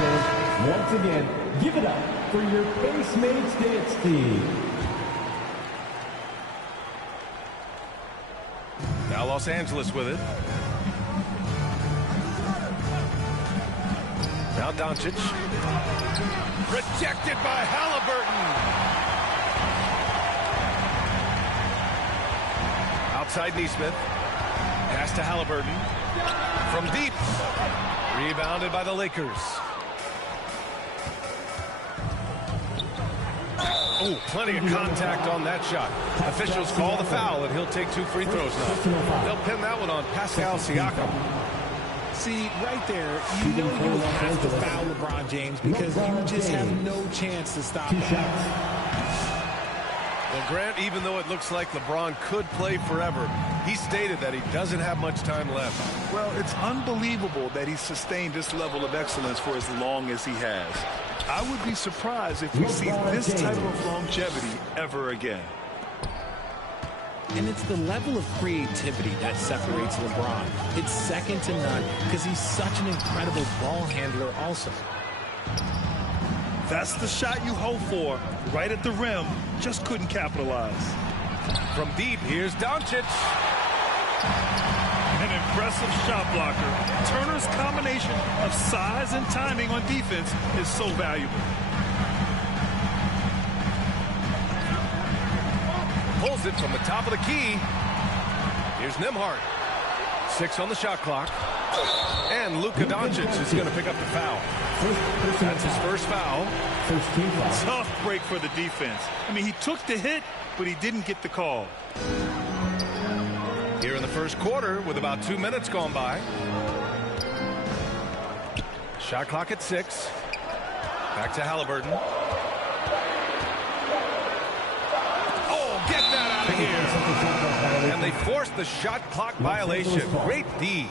serve. Once again, give it up for your base mates dance team. Now Los Angeles with it. Now Doncic. Rejected by Halliburton. Outside Neesmith. Pass to Halliburton. From deep. Rebounded by the Lakers. Oh, plenty of contact on that shot. Officials call the foul, and he'll take 2 free throws now. They'll pin that one on Pascal Siakam. See, right there, you know you have to foul LeBron James because you just have no chance to stop him. Well, Grant, even though it looks like LeBron could play forever, he stated that he doesn't have much time left. Well, it's unbelievable that he sustained this level of excellence for as long as he has. I would be surprised if we see this type of longevity ever again. And it's the level of creativity that separates LeBron. It's second to none because he's such an incredible ball handler also. That's the shot you hope for. Right at the rim. Just couldn't capitalize. From deep, here's Doncic. An impressive shot blocker. Turner's combination of size and timing on defense is so valuable. Pulls it from the top of the key. Here's Nembhard. 6 on the shot clock. And Luka Doncic is going to pick up the foul. That's his first foul. Tough break for the defense. I mean, he took the hit, but he didn't get the call. Here in the first quarter with about 2 minutes gone by. Shot clock at 6. Back to Halliburton. Oh, get that out of here. And they forced the shot clock violation. Great D.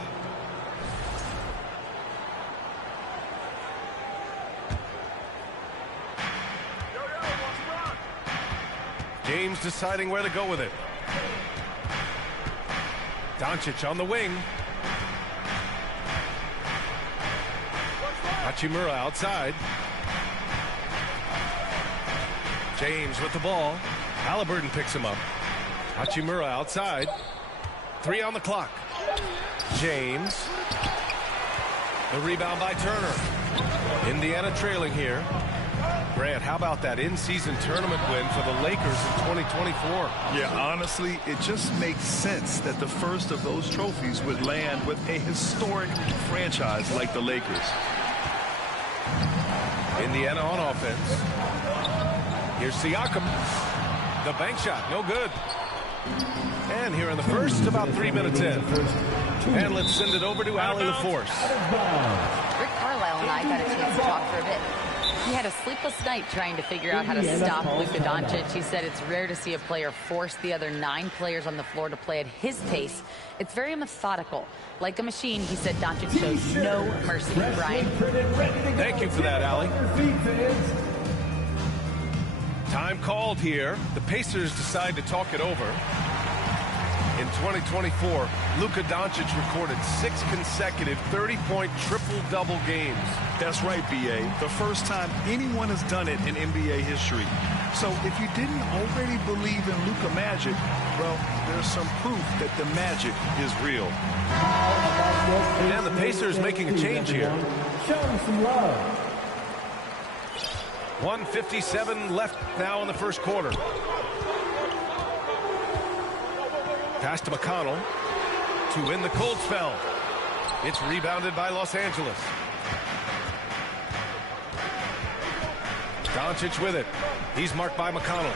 James deciding where to go with it. Doncic on the wing. Hachimura outside. James with the ball. Halliburton picks him up. Hachimura outside. 3 on the clock. James. The rebound by Turner. Indiana trailing here. Grant, how about that in-season tournament win for the Lakers in 2024? Yeah, honestly, it just makes sense that the first of those trophies would land with a historic franchise like the Lakers. Indiana on offense. Here's Siakam. The bank shot, no good. And here in the first, about 3 minutes in. And let's send it over to Allie LaForce. Rick Carlisle and I got a chance to talk for a bit. He had a sleepless night trying to figure out how to stop Luka Doncic. He said it's rare to see a player force the other 9 players on the floor to play at his pace. It's very methodical. Like a machine, he said Doncic shows no mercy. Brian. Thank you for that, Allie. Time called here. The Pacers decide to talk it over. In 2024, Luka Doncic recorded 6 consecutive 30-point triple-double games. That's right, B.A. The first time anyone has done it in NBA history. So if you didn't already believe in Luka magic, well, there's some proof that the magic is real. And the Pacers making a change here. Show him some love. 1:57 left now in the first quarter. Pass to McConnell to win the cold spell. It's rebounded by Los Angeles. Doncic with it. He's marked by McConnell.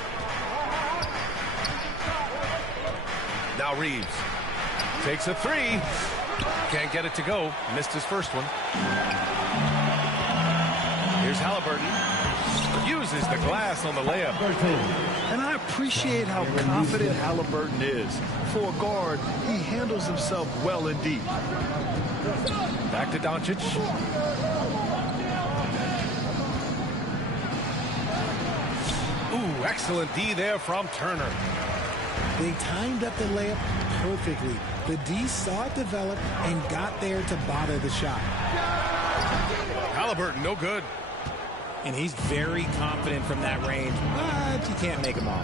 Now Reeves takes a 3. Can't get it to go. Missed his first one. Here's Halliburton. Uses the glass on the layup. And I appreciate how confident Halliburton is. For a guard, he handles himself well and deep. Back to Doncic. Ooh, excellent D there from Turner. They timed up the layup perfectly. The D saw it develop and got there to bother the shot. Halliburton, no good. And he's very confident from that range, but you can't make him all.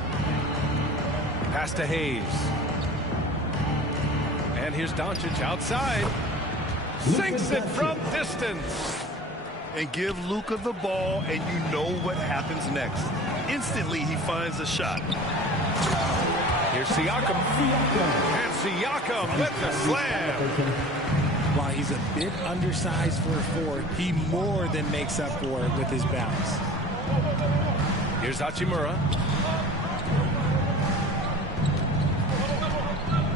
Pass to Hayes. And here's Doncic outside. Sinks it from distance. And give Luka the ball, and you know what happens next. Instantly, he finds a shot. Here's Siakam. And Siakam with the slam. While he's a bit undersized for a forward, he more than makes up for it with his bounce. Here's Hachimura.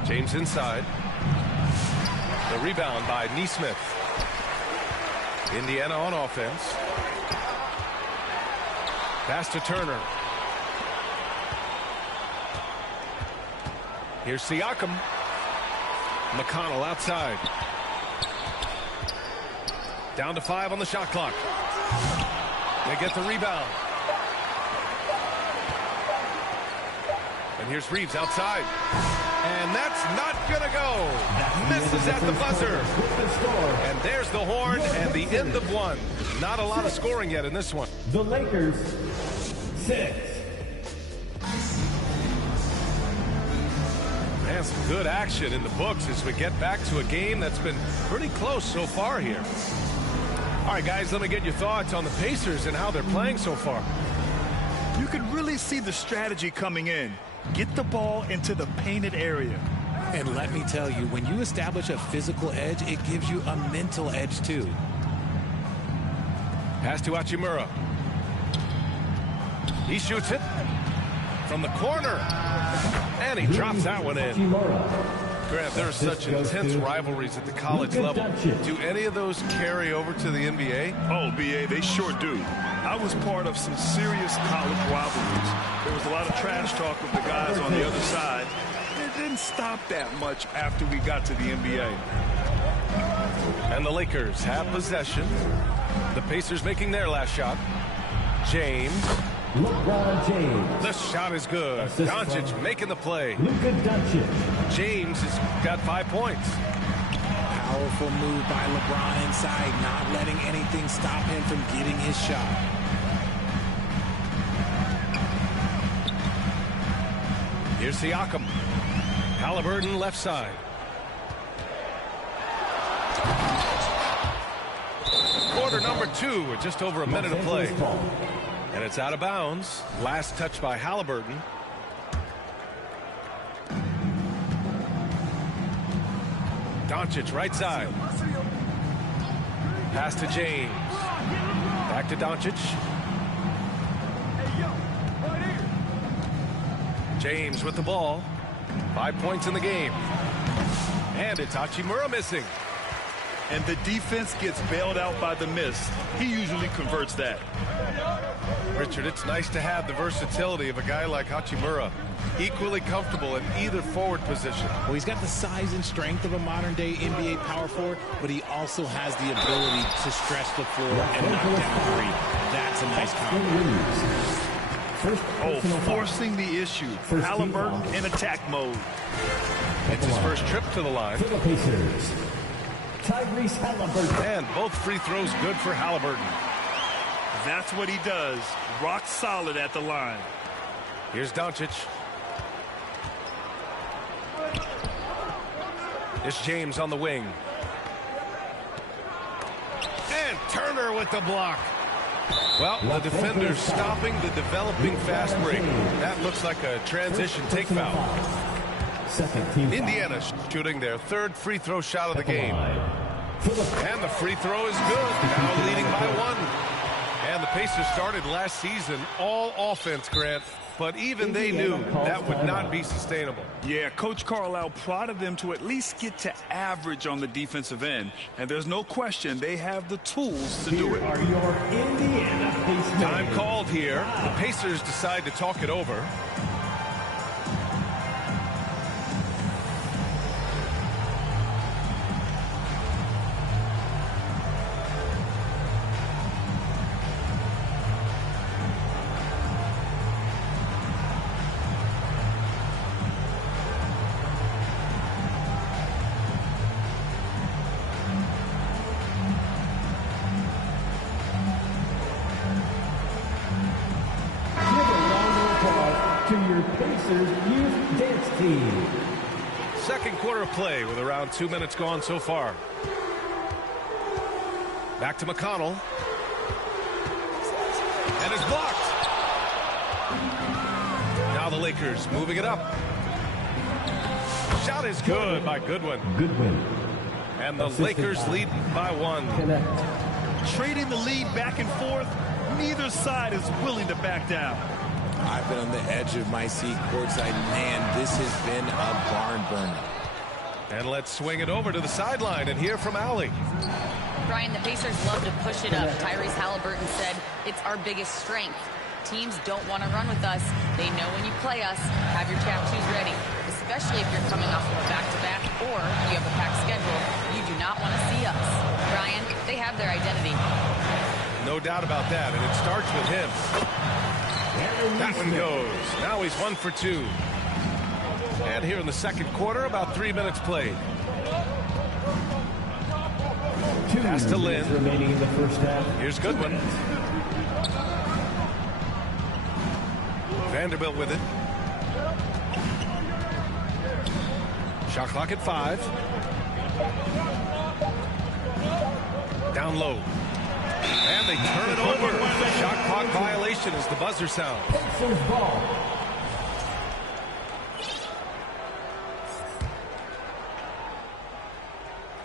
James inside. The rebound by Nesmith. Indiana on offense. Pass to Turner. Here's Siakam. McConnell outside. Down to 5 on the shot clock. They get the rebound. And here's Reeves outside. And that's not going to go. Misses at the buzzer. And there's the horn and the end of one. Not a lot of scoring yet in this one. The Lakers, 6. Man, some good action in the books as we get back to a game that's been pretty close so far here. All right, guys, let me get your thoughts on the Pacers and how they're playing so far. You can really see the strategy coming in. Get the ball into the painted area. And let me tell you, when you establish a physical edge, it gives you a mental edge too. Pass to Hachimura. He shoots it from the corner. And he drops that one in. Grant, there are such intense rivalries at the college level. Do any of those carry over to the NBA? Oh, BA, they sure do. I was part of some serious college rivalries. There was a lot of trash talk with the guys on the other side. It didn't stop that much after we got to the NBA. And the Lakers have possession. The Pacers making their last shot. James. LeBron James. The shot is good. Doncic making the play. Luka Doncic. James has got 5 points. Powerful move by LeBron inside, not letting anything stop him from getting his shot. Here's Siakam. Halliburton left side. Quarter number 2 with just over a minute of play. And it's out of bounds. Last touch by Halliburton. Doncic right side. Pass to James. Back to Doncic. James with the ball. 5 points in the game. And it's Hachimura missing. And the defense gets bailed out by the miss. He usually converts that. Richard, it's nice to have the versatility of a guy like Hachimura. Equally comfortable in either forward position. Well, he's got the size and strength of a modern-day NBA power forward, but he also has the ability to stretch the floor and knock down three. That's a nice combo. Forcing the issue. Halliburton in attack mode. It's his first trip to the line. For the Pacers, Tyrese Halliburton. And both free throws good for Halliburton. That's what he does. Rock solid at the line. Here's Doncic. It's James on the wing. And Turner with the block. Well, the defender's stopping the developing fast break. That looks like a transition take foul. Indiana shooting their third free throw shot of the game. And the free throw is good. Now leading by 1. And the Pacers started last season all offense, Grant. But even they knew that would not be sustainable. Yeah, Coach Carlisle prodded them to at least get to average on the defensive end. And there's no question they have the tools to do it. Are your Indiana Pacers. Time called here. The Pacers decide to talk it over. Pacers Youth Dance Team. Second quarter of play with around 2 minutes gone so far. Back to McConnell. And it's blocked. Now the Lakers moving it up. Shot is good by Goodwin. And the Lakers lead by 1. Trading the lead back and forth, neither side is willing to back down. I've been on the edge of my seat courtside. Man, this has been a barn burner. And let's swing it over to the sideline and hear from Allie. Brian, the Pacers love to push it up. Tyrese Halliburton said it's our biggest strength. Teams don't want to run with us. They know when you play us, have your tap shoes ready, especially if you're coming off of a back-to-back or you have a packed schedule. You do not want to see us. Brian, they have their identity. No doubt about that, and it starts with him. That one goes. Now he's 1 for 2. And here in the second quarter, about 3 minutes played. Pass to Lynn. Remaining in the first half. Here's Goodwin. Vanderbilt with it. Shot clock at 5. Down low. And they turn it over. Shot clock violation as the buzzer sounds. Pacers ball.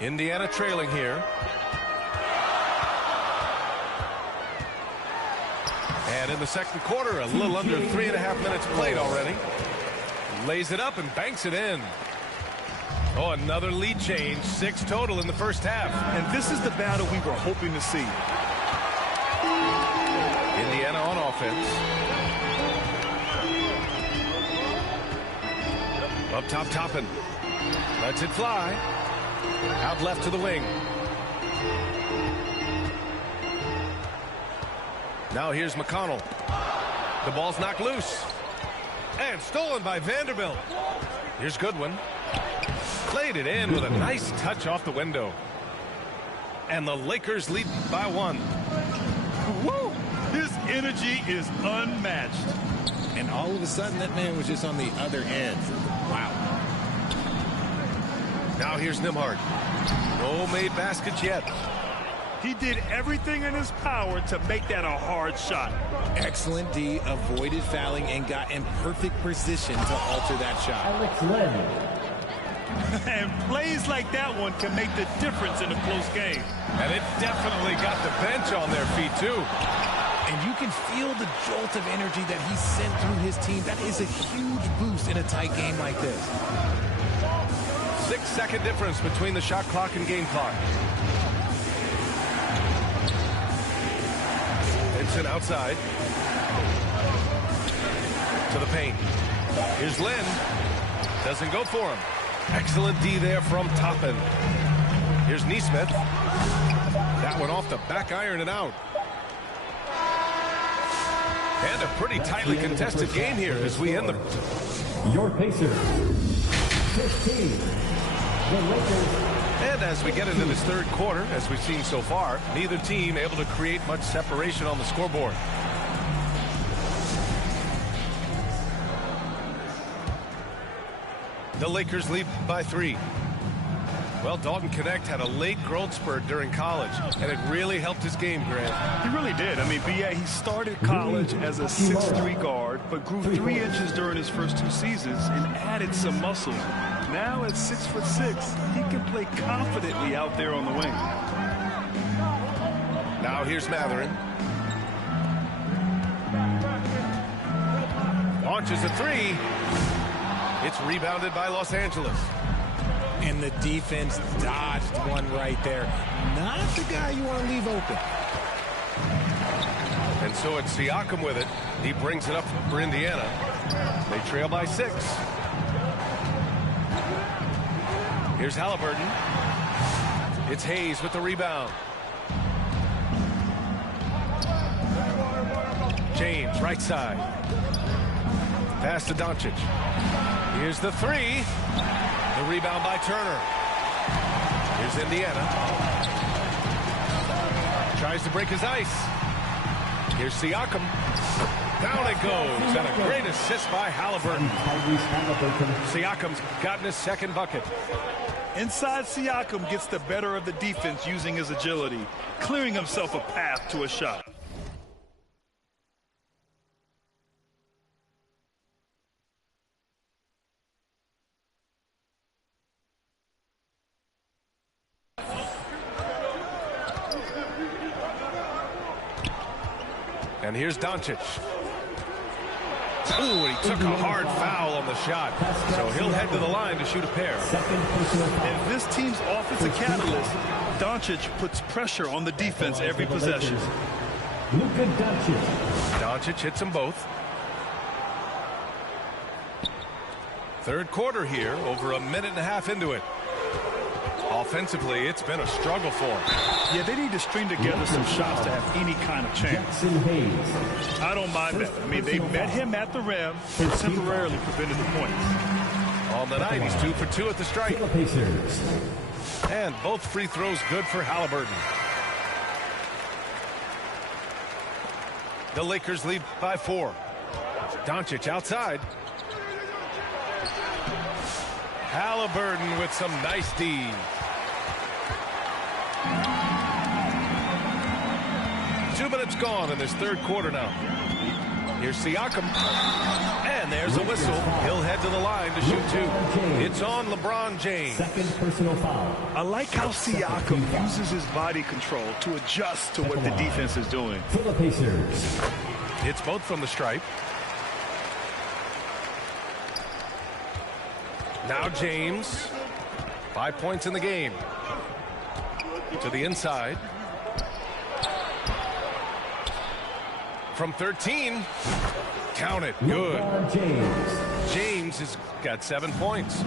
Indiana trailing here. And in the second quarter, a little under 3.5 minutes played already. Lays it up and banks it in. Oh, another lead change. 6 total in the first half. And this is the battle we were hoping to see. Indiana on offense. Up top, Toppin. Lets it fly. Out left to the wing. Now here's McConnell. The ball's knocked loose. And stolen by Vanderbilt. Here's Goodwin. Played it in with a nice touch off the window. And the Lakers lead by 1. Woo! His energy is unmatched. And all of a sudden, that man was just on the other end. Wow. Now here's Nembhard. No made baskets yet. He did everything in his power to make that a hard shot. Excellent D, avoided fouling, and got in perfect position to alter that shot. Alex Len. And plays like that one can make the difference in a close game. And it definitely got the bench on their feet, too. And you can feel the jolt of energy that he sent through his team. That is a huge boost in a tight game like this. 6-second difference between the shot clock and game clock. Vincent outside. To the paint. Here's Lynn. Doesn't go for him. Excellent D there from Toppin. Here's Nesmith. That one off the back iron and out. And a pretty tightly contested game here as we end the... Your Pacers. 15. The Lakers. And as we get into this third quarter, as we've seen so far, neither team able to create much separation on the scoreboard. The Lakers lead by 3. Well, Dalton Connect had a late growth spurt during college, and it really helped his game, Grant. He really did. I mean, B.A., he started college as a 6'3" guard, but grew 3 inches during his first 2 seasons and added some muscle. Now at 6'6", he can play confidently out there on the wing. Now here's Matherin. Launches a 3. It's rebounded by Los Angeles. And the defense dodged one right there. Not the guy you want to leave open. And so it's Siakam with it. He brings it up for Indiana. They trail by 6. Here's Halliburton. It's Hayes with the rebound. James, right side. Pass to Doncic. Here's the 3. The rebound by Turner. Here's Indiana. Tries to break his ice. Here's Siakam. Down it goes, and a great assist by Halliburton. Siakam's gotten his second bucket. Inside Siakam gets the better of the defense using his agility, clearing himself a path to a shot. And here's Doncic. Ooh, he took a hard foul on the shot. So he'll head to the line to shoot a pair. If this team's offensive catalyst, Doncic puts pressure on the defense every possession. Doncic hits them both. Third quarter here, over a minute and a half into it. Offensively, it's been a struggle for him. Yeah, they need to string together some shots to have any kind of chance. I don't mind that. I mean, they met him at the rim and temporarily prevented the points. On the night, he's 2 for 2 at the stripe. And both free throws good for Halliburton. The Lakers lead by 4. Doncic outside. Halliburton with some nice D. Two minutes gone in this third quarter now. Here's Siakam. And there's a whistle. He'll head to the line to shoot 2. It's on LeBron James. Second personal foul. I like how Siakam uses his body control to adjust to what the defense is doing. For the Pacers. It's both from the stripe. Now James. 5 points in the game. To the inside. From 13. Count it. Good. James has got 7 points.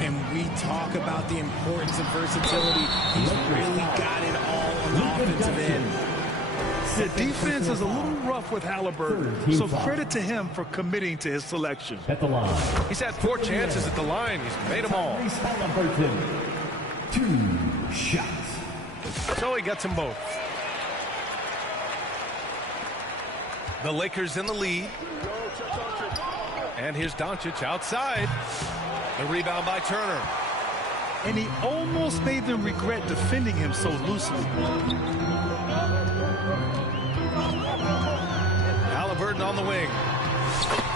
And we talk about the importance of versatility. He's really got it all on the offensive end. The defense is a little rough with Halliburton, so credit to him for committing to his selection. At the line. He's had 4 chances at the line. He's made them all. Halliburton. 2 shots. So he gets them both. The Lakers in the lead. And here's Doncic outside. The rebound by Turner. And he almost made them regret defending him so loosely. Halliburton on the wing.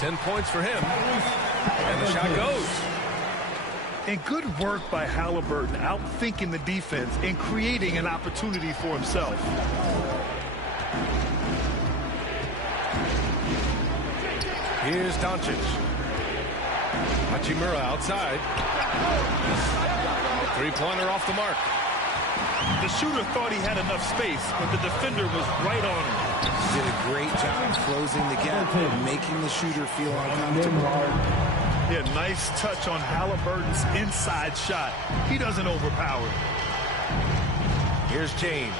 10 points for him. And the shot goes. And good work by Halliburton, outthinking the defense and creating an opportunity for himself. Here's Doncic. Hachimura outside. Three-pointer off the mark. The shooter thought he had enough space, but the defender was right on him. Did a great job closing the gap and making the shooter feel uncomfortable. Yeah, nice touch on Halliburton's inside shot. He doesn't overpower. Here's James.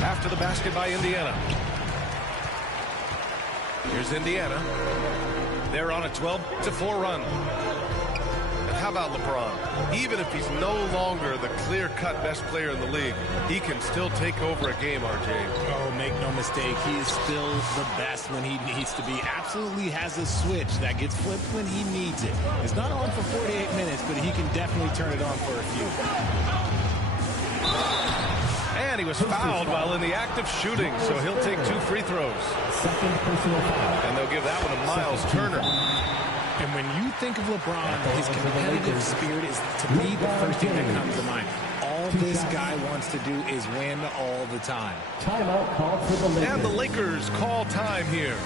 After the basket by Indiana. Here's Indiana. They're on a 12-4 run. And how about LeBron? Even if he's no longer the clear-cut best player in the league, he can still take over a game, RJ. Oh, make no mistake, he is still the best when he needs to be. Absolutely has a switch that gets flipped when he needs it. It's not on for 48 minutes, but he can definitely turn it on for a few. And he was fouled while in the act of shooting, so he'll take 2 free throws. Second personal foul. And they'll give that one to Miles Turner. And when you think of LeBron, his competitive spirit is, to me, the first thing that comes to mind. All this guy wants to do is win all the time. Timeout called for the Lakers. And the Lakers call time here.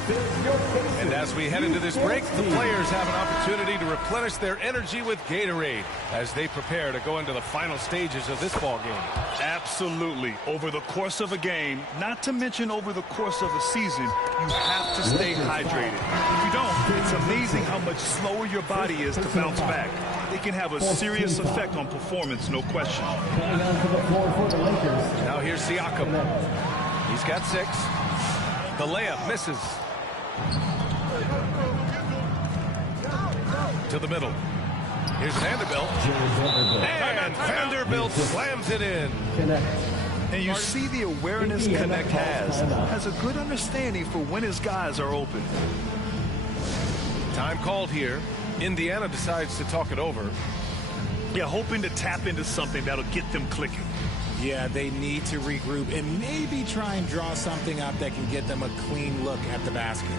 And as we head into this break, the players have an opportunity to replenish their energy with Gatorade as they prepare to go into the final stages of this ball game. Absolutely. Over the course of a game, not to mention over the course of a season, you have to stay hydrated. If you don't, it's amazing how much slower your body is to bounce back. It can have a serious effect on performance, no question. Coming onto the floor for the Lakers. Now here's Siakam. He's got 6. The layup misses. To the middle. Here's Vanderbilt. And Vanderbilt slams it in. Connect. And you see the awareness Connect has a good understanding for when his guys are open. Time called here. Indiana decides to talk it over. Yeah, hoping to tap into something that'll get them clicking. Yeah, they need to regroup and maybe try and draw something up that can get them a clean look at the basket.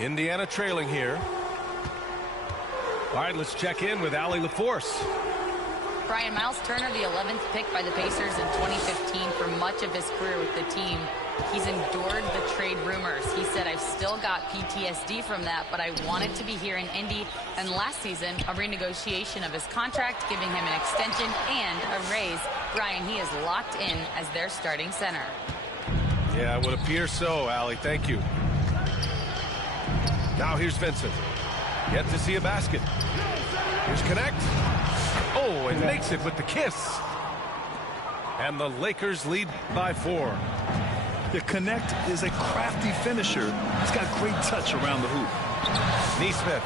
Indiana trailing here. All right, let's check in with Allie LaForce. Brian, Miles Turner, the 11th pick by the Pacers in 2015 for much of his career with the team. He's endured the trade rumors. He said, I've still got PTSD from that, but I wanted to be here in Indy. And last season, a renegotiation of his contract, giving him an extension and a raise. Brian, he is locked in as their starting center. Yeah, it would appear so, Allie. Thank you. Now here's Vincent. Yet to see a basket. Here's Connect. Oh, and makes it with the kiss. And the Lakers lead by 4. The Connect is a crafty finisher. He's got great touch around the hoop. Neesmith.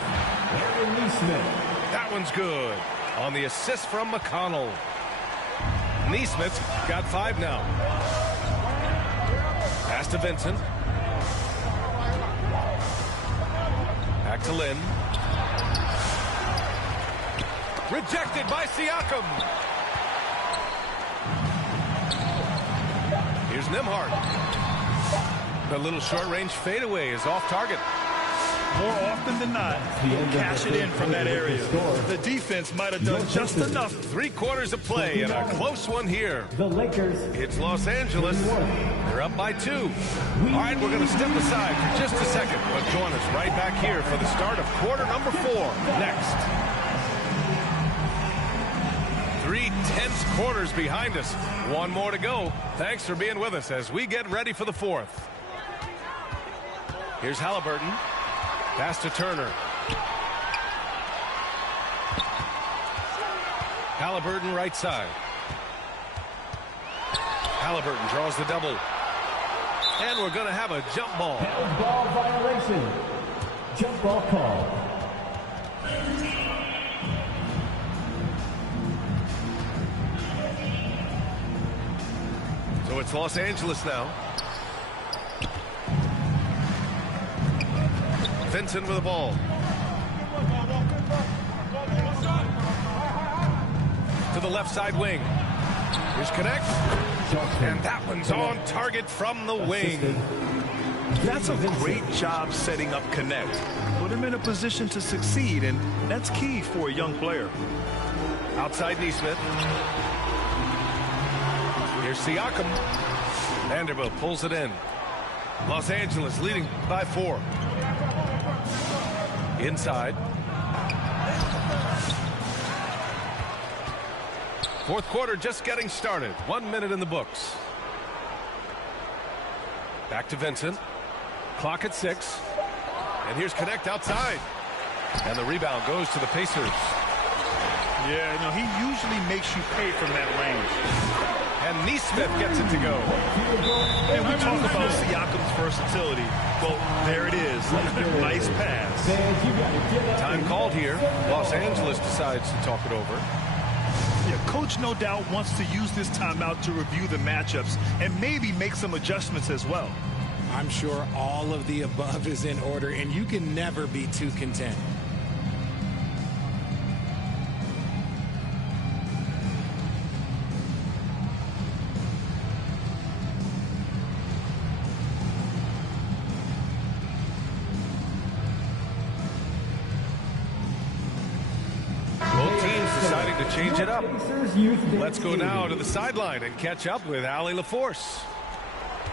Neesmith. That one's good. On the assist from McConnell. Neesmith's got 5 now. Pass to Vincent. Back to Lynn. Rejected by Siakam. Here's Nembhard. The little short-range fadeaway is off target. More often than not, he'll cash it in from that area. The defense might have done just enough. 3 quarters of play and a close one here. The Lakers. It's Los Angeles. They're up by 2. All right, we're going to step aside for just a second, but join us right back here for the start of quarter number 4 next. 3 tense quarters behind us. 1 more to go. Thanks for being with us as we get ready for the 4th. Here's Halliburton. Pass to Turner. Halliburton right side. Halliburton draws the double. And we're going to have a jump ball. Ball violation. Jump ball call. So it's Los Angeles now. Vincent with the ball. To the left side wing. Here's Connect. And that one's on target from the wing. That's a great job setting up Connect. Put him in a position to succeed, and that's key for a young player. Outside Neesmith. Here's Siakam. Vanderbilt pulls it in. Los Angeles leading by 4. Inside. 4th quarter just getting started. 1 minute in the books. Back to Vincent. Clock at 6. And here's Connect outside. And the rebound goes to the Pacers. Yeah, no, he usually makes you pay from that range. And Neesmith gets it to go. And we talk about Siakam's versatility. Well, there it is. Nice pass. Time called here. Los Angeles decides to talk it over. Yeah, coach no doubt wants to use this timeout to review the matchups and maybe make some adjustments as well. I'm sure all of the above is in order, and you can never be too content. to change it up. Pacers youth Let's go now to the sideline and catch up with Allie LaForce.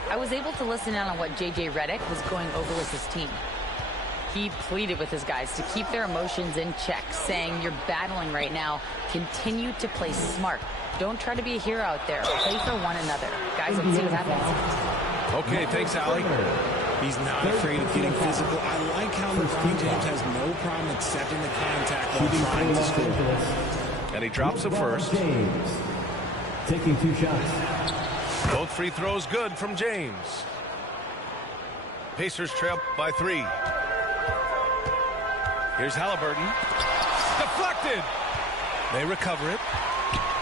I was able to listen in on what J.J. Redick was going over with his team. He pleaded with his guys to keep their emotions in check, saying, you're battling right now. Continue to play smart. Don't try to be a hero out there. Play for one another. Guys, let's see what happens. Okay, thanks, Allie. He's not afraid of getting physical. I like how LeBron James has no problem accepting the contact while trying to score. And he drops it first. James taking 2 shots. Both free throws good from James. Pacers trail by 3. Here's Halliburton. Deflected. They recover it.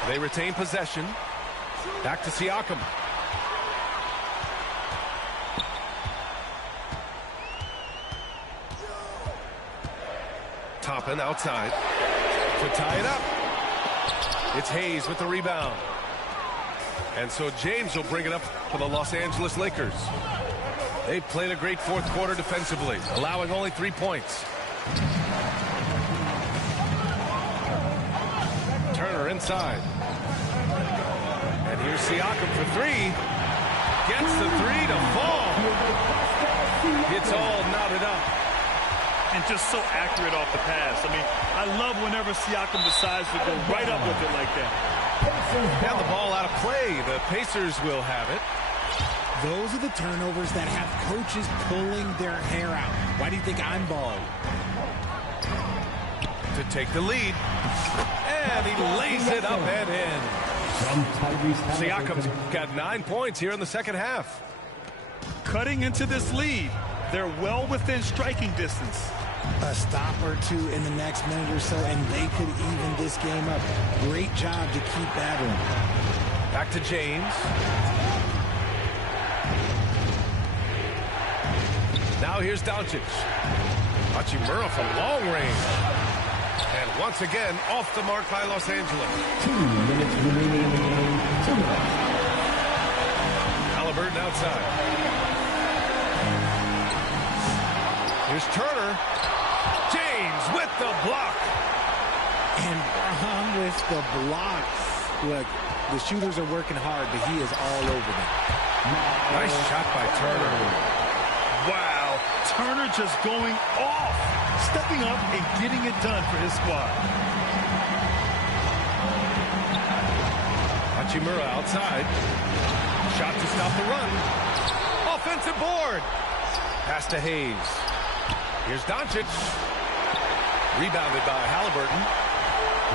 They retain possession. Back to Siakam. Toppin outside to tie it up. It's Hayes with the rebound. And so James will bring it up for the Los Angeles Lakers. They've played a great fourth quarter defensively, allowing only 3 points. Turner inside. And here's Siakam for 3. Gets the 3 to fall. It's all knotted up. And just so accurate off the pass. I mean, I love whenever Siakam decides to go right up with it like that. And the ball out of play. The Pacers will have it. Those are the turnovers that have coaches pulling their hair out. Why do you think I'm bald? To take the lead. And he lays it up and in. Siakam's got 9 points here in the second half. Cutting into this lead. They're well within striking distance. A stop or two in the next minute or so, and they could even this game up. Great job to keep battling. Back to James. Now here's Doncic. Hachimura from long range. And once again, off the mark by Los Angeles. 2 minutes remaining in the game. 2 minutes. Halliburton outside. Here's Turner. James with the block. And Braun with the blocks. Look, the shooters are working hard, but he is all over them. Nice shot by Turner. Wow. Turner just going off. Stepping up and getting it done for his squad. Hachimura outside. Shot to stop the run. Offensive board. Pass to Hayes. Here's Doncic. Rebounded by Halliburton.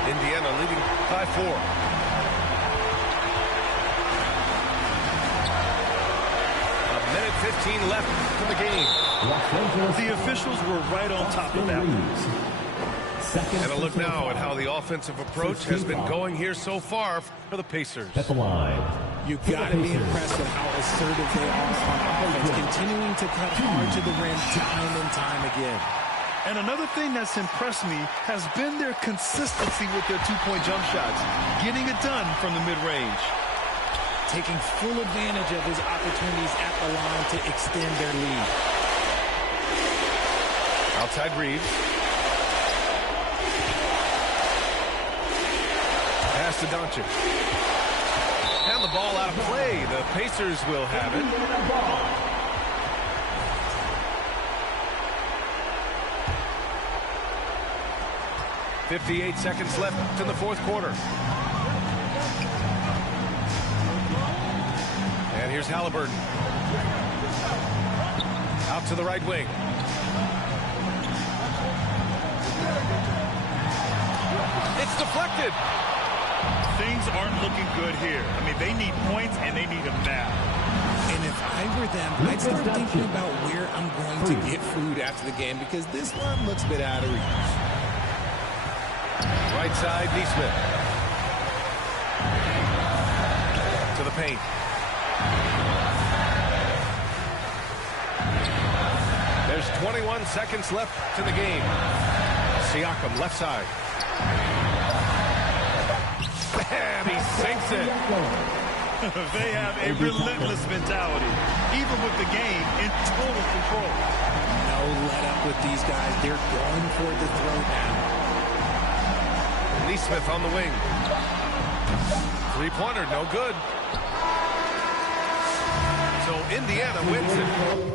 Indiana leading by 4. A minute 15 left in the game. The officials were right on top of that one. And a look now at how the offensive approach has been going here so far for the Pacers. At the line. You got to be impressed with how assertive they are on offense, continuing to cut hard to the rim time and time again. And another thing that's impressed me has been their consistency with their two-point jump shots, getting it done from the mid-range. Taking full advantage of his opportunities at the line to extend their lead. Outside Reeves. Pass to Doncic. And the ball out of play. The Pacers will have it. .58 seconds left in the fourth quarter. And here's Halliburton. Out to the right wing. It's deflected. Things aren't looking good here. I mean, they need points, and they need them now. And if I were them, I'd start thinking about where I'm going to get food after the game, because this one looks a bit out of reach. Right side, Neesmith. To the paint. There's 21 seconds left in the game. Siakam, left side. And he sinks it. They have a relentless mentality, even with the game in total control. No let up with these guys. They're going for the throw now. Naismith on the wing. Three-pointer, no good. So Indiana wins it.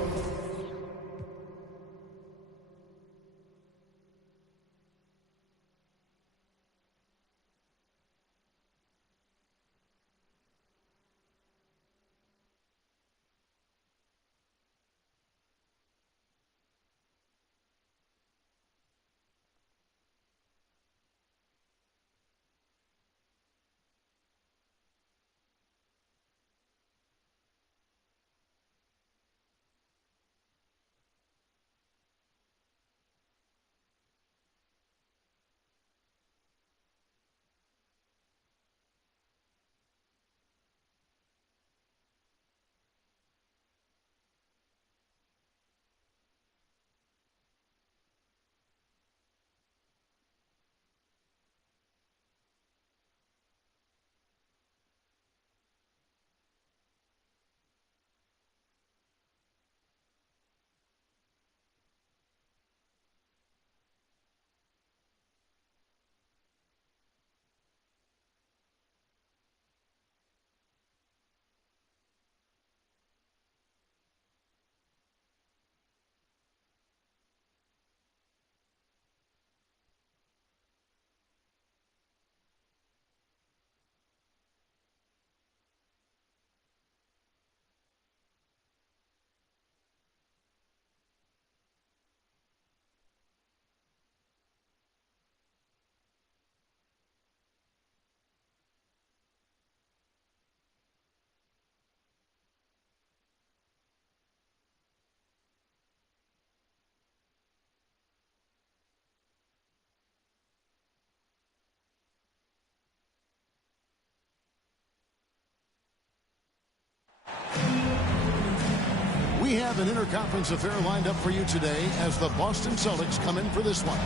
We have an interconference affair lined up for you today as the Boston Celtics come in for this one.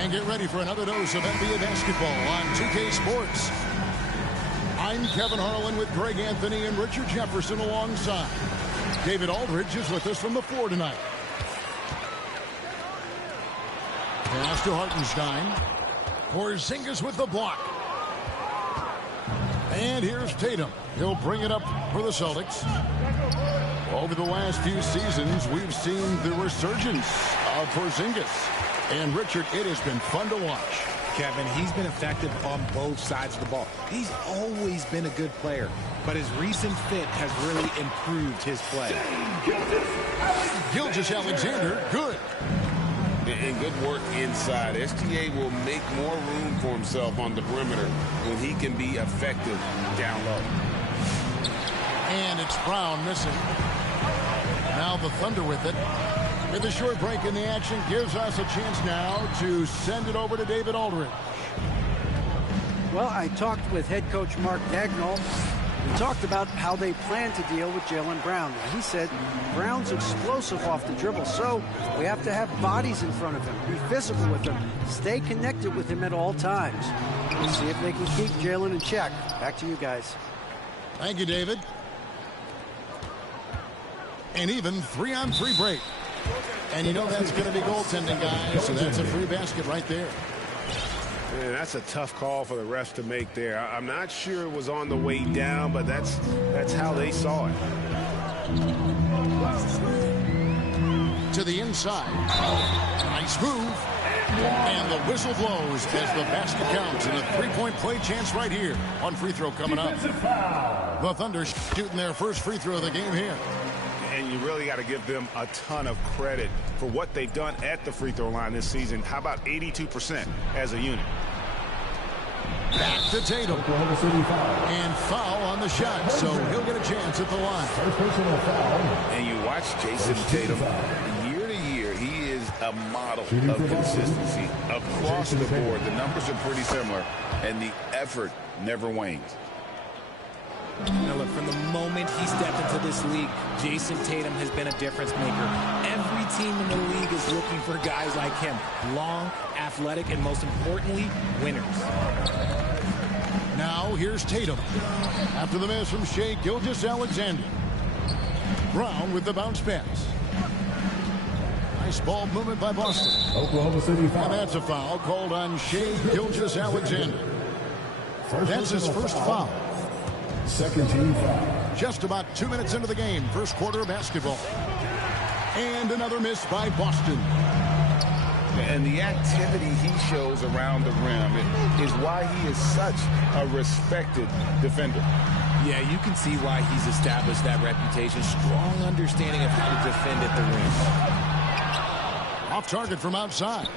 And get ready for another dose of NBA basketball on 2K Sports. I'm Kevin Harlan with Greg Anthony and Richard Jefferson alongside. David Aldridge is with us from the floor tonight. Pass to Hartenstein. Porzingis with the block. And here's Tatum. He'll bring it up for the Celtics. Over the last few seasons, we've seen the resurgence of Porzingis. And, Richard, it has been fun to watch. Kevin, he's been effective on both sides of the ball. He's always been a good player, but his recent fit has really improved his play. Gilgeous-Alexander, good. And good work inside. SGA will make more room for himself on the perimeter when he can be effective down low. And it's Brown missing. Now the Thunder with it. With a short break in the action gives us a chance now to send it over to David Aldridge. Well, I talked with head coach Mark Dagnall. We talked about how they plan to deal with Jaylen Brown. He said Brown's explosive off the dribble, so we have to have bodies in front of him, be physical with him, stay connected with him at all times. We'll see if they can keep Jaylen in check. Back to you guys. Thank you, David. And even 3-on-3 break. And you know that's going to be goaltending, guys, so that's a free basket right there. Man, that's a tough call for the refs to make there. I'm not sure it was on the way down, but that's how they saw it. To the inside. Nice move. And the whistle blows as the basket counts. And a three-point play chance right here on free throw coming up. The Thunder shooting their first free throw of the game here. And you really got to give them a ton of credit for what they've done at the free throw line this season. How about 82% as a unit? Back to Tatum. And foul on the shot, so he'll get a chance at the line. And you watch Jason Tatum. Year to year, he is a model of consistency. Across the board, the numbers are pretty similar, and the effort never wanes. Now look, from the moment he stepped into this league, Jason Tatum has been a difference maker. Every team in the league is looking for guys like him. Long, athletic, and most importantly, winners. Now here's Tatum. After the miss from Shai Gilgeous-Alexander. Brown with the bounce pass. Nice ball movement by Boston. Oklahoma City foul. And that's a foul called on Shea Gilgeous-Alexander. That's his first foul. Second team foul. Just about 2 minutes into the game, first quarter of basketball. And another miss by Boston. And the activity he shows around the rim is why he is such a respected defender. Yeah, you can see why he's established that reputation. Strong understanding of how to defend at the rim. Off target from outside.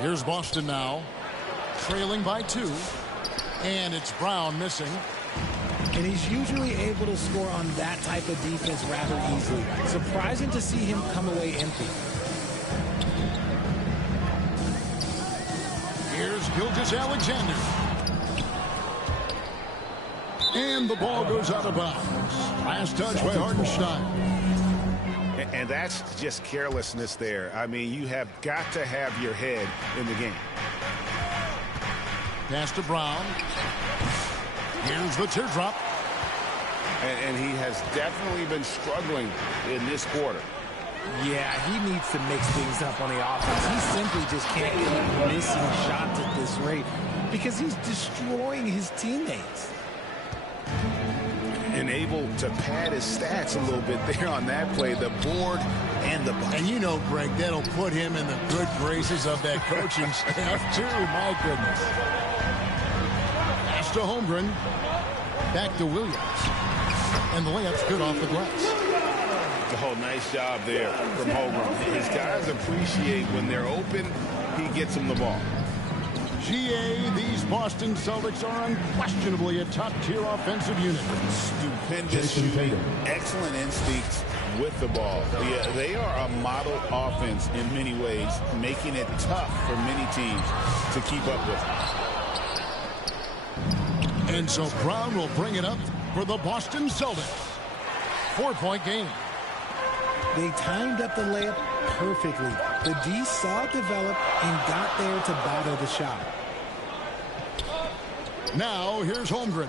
Here's Boston now, trailing by 2. And it's Brown missing. And he's usually able to score on that type of defense rather easily. Surprising to see him come away empty. Here's Gilgeous-Alexander. And the ball goes out of bounds. Last touch by Hartenstein. And that's just carelessness there. I mean, you have got to have your head in the game. Pass to Brown. Here's the teardrop. And he has definitely been struggling in this quarter. Yeah, he needs to mix things up on the offense. He simply just can't keep missing shots at this rate because he's destroying his teammates. And able to pad his stats a little bit there on that play, the board and the bucket. And you know, Greg, that'll put him in the good graces of that coaching staff, too. My goodness. Pass to Holmgren. Back to Williams. And the layup's good off the glass. Oh, nice job there from Holmgren. His guys appreciate when they're open, he gets them the ball. GA, these Boston Celtics are unquestionably a top-tier offensive unit. Stupendous shooting, excellent instincts with the ball. Yeah, they are a model offense in many ways, making it tough for many teams to keep up with. And so Brown will bring it up for the Boston Celtics. 4-point game. They timed up the layup perfectly. The D saw it develop and got there to bother the shot. Now here's Holmgren.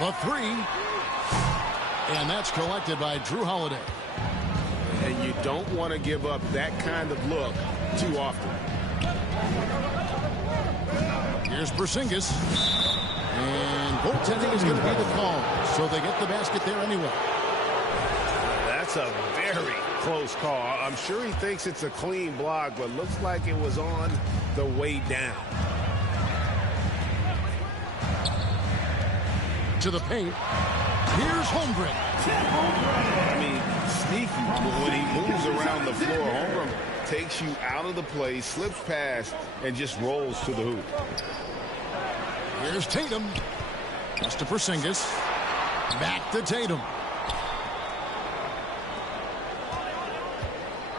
The 3. And that's collected by Drew Holiday. And you don't want to give up that kind of look too often. Here's Porzingis. And goaltending is going to be the call. So they get the basket there anyway. That's a very close call. I'm sure he thinks it's a clean block, but looks like it was on the way down. To the paint. Here's Holmgren. I mean, sneaky when he moves around the floor. Holmgren takes you out of the play, slips past, and just rolls to the hoop. Here's Tatum. Pass to Porzingis. Back to Tatum.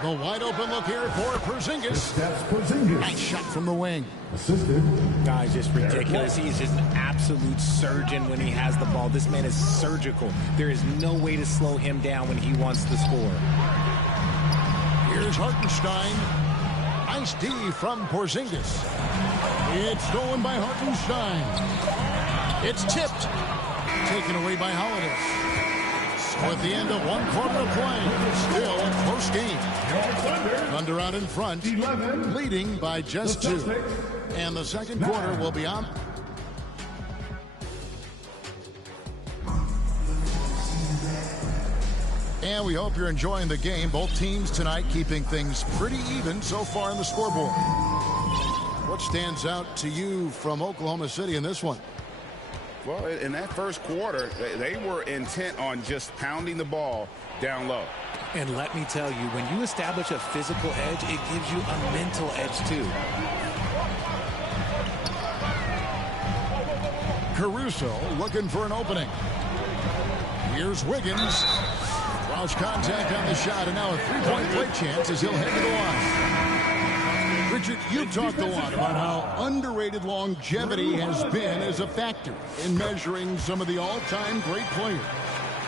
The wide open look here for Porzingis. That's Porzingis. Nice shot from the wing. Assisted. Guy's just ridiculous. He's just an absolute surgeon when he has the ball. This man is surgical. There is no way to slow him down when he wants to score. Here's Hartenstein. Nice D from Porzingis. It's stolen by Hartenstein. It's tipped. Taken away by Holiday. So at the end of 1 quarter of play, still a close game. Thunder out in front, leading by just 2. And the second quarter will be on. And we hope you're enjoying the game. Both teams tonight keeping things pretty even so far in the scoreboard. What stands out to you from Oklahoma City in this one? Well, in that first quarter, they were intent on just pounding the ball down low. And let me tell you, when you establish a physical edge, it gives you a mental edge too. Caruso looking for an opening. Here's Wiggins. Draws contact on the shot, and now a three-point play chance as he'll head to the line. Richard, you've talked a lot about how underrated longevity has been as a factor in measuring some of the all-time great players.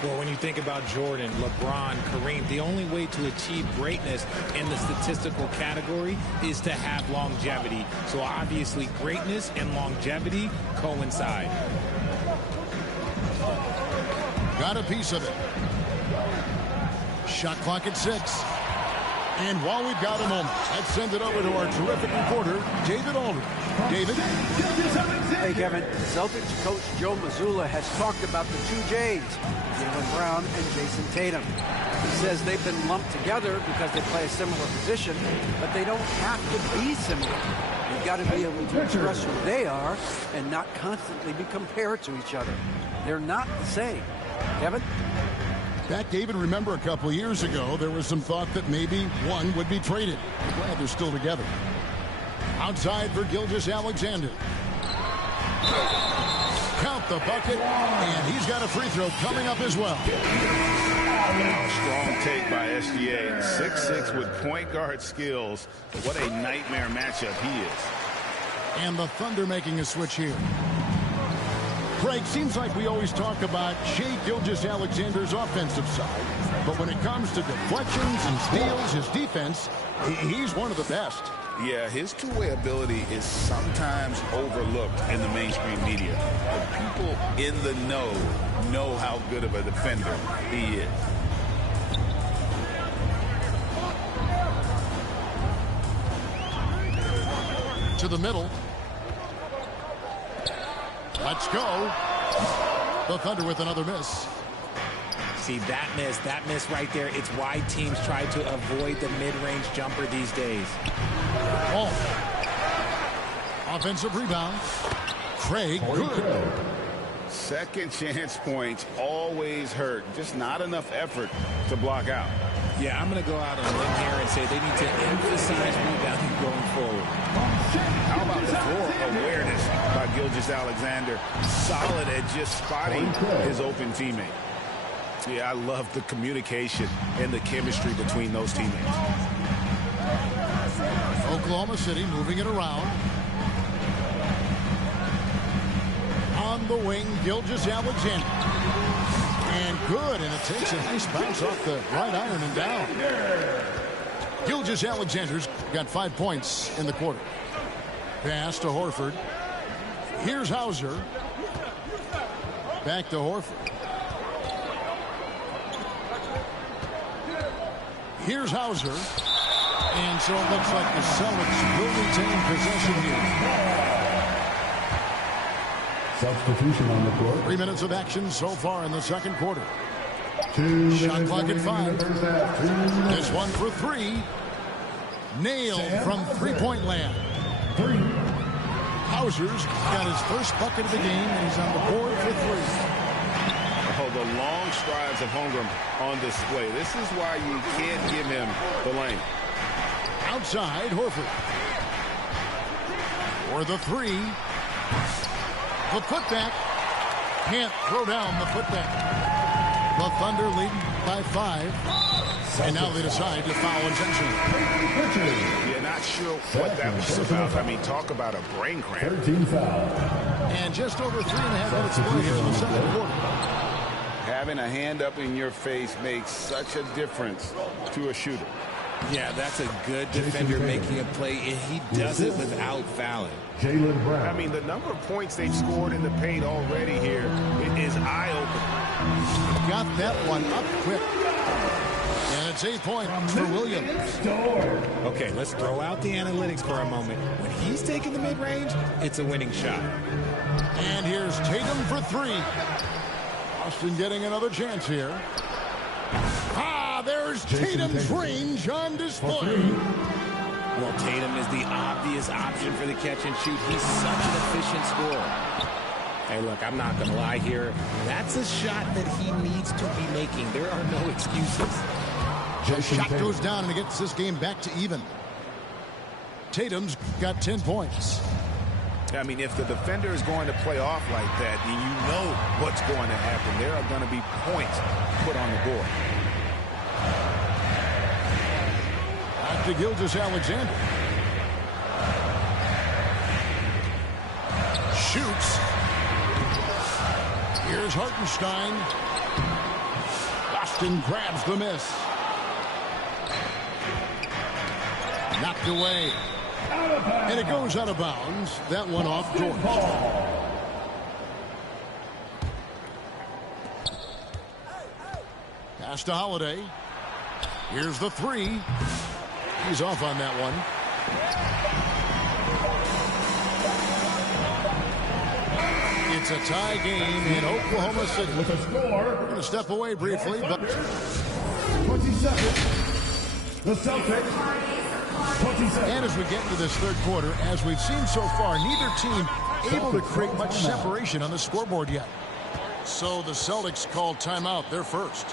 Well, when you think about Jordan, LeBron, Kareem, the only way to achieve greatness in the statistical category is to have longevity. So obviously greatness and longevity coincide. Got a piece of it. Shot clock at 6. And while we've got a moment, let's send it over to our terrific reporter, David Aldridge. David? Hey, Kevin. Celtics coach Joe Mazzulla has talked about the two J's, Jaylen Brown and Jason Tatum. He says they've been lumped together because they play a similar position, but they don't have to be similar. They've got to be able to express who they are and not constantly be compared to each other. They're not the same. Kevin? Back, David, remember a couple years ago, there was some thought that maybe one would be traded. I'm glad they're still together. Outside for Gilgeous-Alexander. Count the bucket, and he's got a free throw coming up as well. Strong take by SGA. 6'6" with point guard skills. What a nightmare matchup he is. And the Thunder making a switch here. Craig, seems like we always talk about Shai Gilgeous-Alexander's offensive side, but when it comes to deflections and steals, his defense, he's one of the best. Yeah, his two-way ability is sometimes overlooked in the mainstream media. But people in the know how good of a defender he is. To the middle. Let's go. The Thunder with another miss. See, that miss right there, it's why teams try to avoid the mid-range jumper these days. Oh. Offensive rebound. Craig, good. Second chance points always hurt. Just not enough effort to block out. Yeah, I'm going to go out on a limb here and say they need to emphasize rebounding going forward. How about the floor awareness by Gilgeous-Alexander? Solid at just spotting his open teammate. Yeah, I love the communication and the chemistry between those teammates. Oklahoma City moving it around. On the wing, Gilgeous-Alexander. And good, and it takes a nice bounce off the right iron and down. Gilgeous-Alexander's got 5 points in the quarter. Pass to Horford. Here's Hauser. Back to Horford. Here's Hauser. And so it looks like the Celtics will retain possession here. Substitution on the court. 3 minutes of action so far in the second quarter. 2 Shot minutes clock at 5. 2 minutes. This one for 3. Nailed from three-point land. 3. Hauser's got his first bucket of the game, and he's on the board for 3. Oh, the long strides of Holmgren on display. This is why you can't give him the lane. Outside, Horford. For the 3. The putback. Can't throw down the putback. The Thunder leading by 5. And now they decide to foul intentionally. You're not sure what that was about. I mean, talk about a brain cramp. 13 foul. And just over 3.5 minutes to play here in the second quarter. Having a hand up in your face makes such a difference to a shooter. Yeah, that's a good defender making a play, and he does it without fouling. Jaylen Brown. I mean, the number of points they've scored in the paint already here is eye-opening. Got that one up quick. And it's 8 points for Williams. Okay, let's throw out the analytics for a moment. When he's taking the mid-range, it's a winning shot. And here's Tatum for 3. Boston getting another chance here. There's Tatum's range on display. Well, Tatum is the obvious option for the catch and shoot. He's such an efficient scorer. Hey, look, I'm not going to lie here. That's a shot that he needs to be making. There are no excuses. Shot goes down, and it gets this game back to even. Tatum's got 10 points. I mean, if the defender is going to play off like that, then you know what's going to happen. There are going to be points put on the board. Back to Gilgeous-Alexander. Shoots. Here's Hartenstein. Boston grabs the miss. Knocked away. And it goes out of bounds. That one off George. Pass to Holiday. Here's the three. He's off on that one. It's a tie game in Oklahoma City. With a score. We're going to step away briefly, but 20 seconds. The Celtics. 27. And as we get into this third quarter, as we've seen so far, neither team able to create much separation on the scoreboard yet. So the Celtics call timeout. They're first.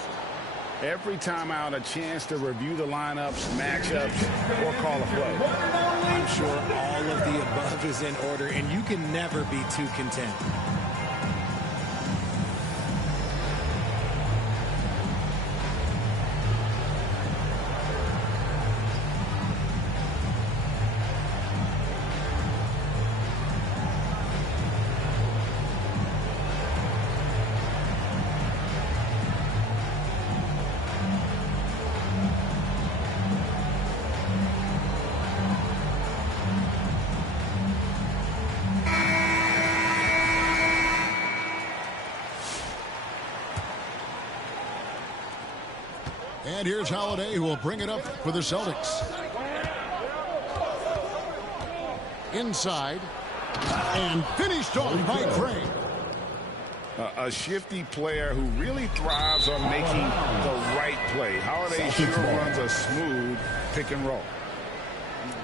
Every timeout, a chance to review the lineups, matchups, or call a play. I'm sure all of the above is in order, and you can never be too content. And here's Holiday, who will bring it up for the Celtics. Inside. And finished off by Craig. A shifty player who really thrives on making the right play. Holiday sure runs a smooth pick and roll.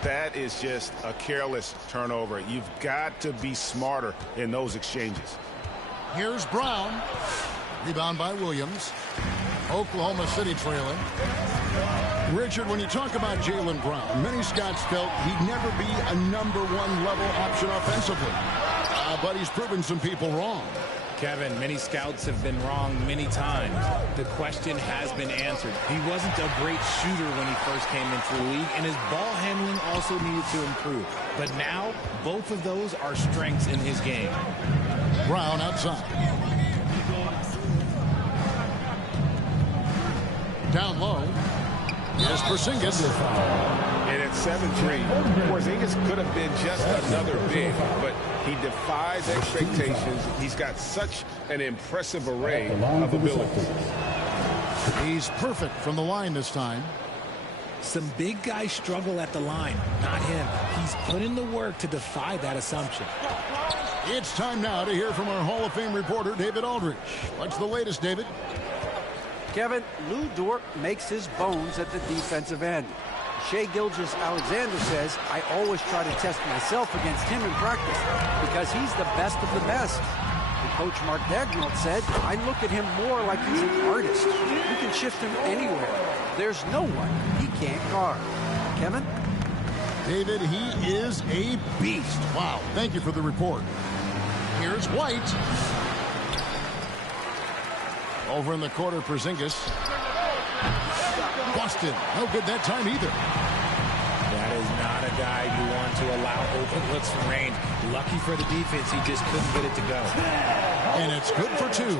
That is just a careless turnover. You've got to be smarter in those exchanges. Here's Brown. Rebound by Williams. Oklahoma City trailing. Richard, when you talk about Jaylen Brown, many scouts felt he'd never be a #1 level option offensively. But he's proven some people wrong. Kevin, many scouts have been wrong many times. The question has been answered. He wasn't a great shooter when he first came into the league, and his ball handling also needed to improve. But now, both of those are strengths in his game. Brown outside. Down low is Porzingis. And at 7'3", Porzingis could have been just another big, but he defies expectations. He's got such an impressive array of abilities. He's perfect from the line this time. Some big guys struggle at the line, not him. He's put in the work to defy that assumption. It's time now to hear from our Hall of Fame reporter, David Aldridge. What's the latest, David? Kevin, Lou Dort makes his bones at the defensive end. Shai Gilgeous-Alexander says, I always try to test myself against him in practice because he's the best of the best. And Coach Mark Daigneault said, I look at him more like he's an artist. You can shift him anywhere. There's no one he can't guard. Kevin? David, he is a beast. Wow, thank you for the report. Here's White. Over in the corner, Porzingis. Boston, no good that time either. That is not a guy you want to allow open looks from range. Lucky for the defense, he just couldn't get it to go. And it's good for two.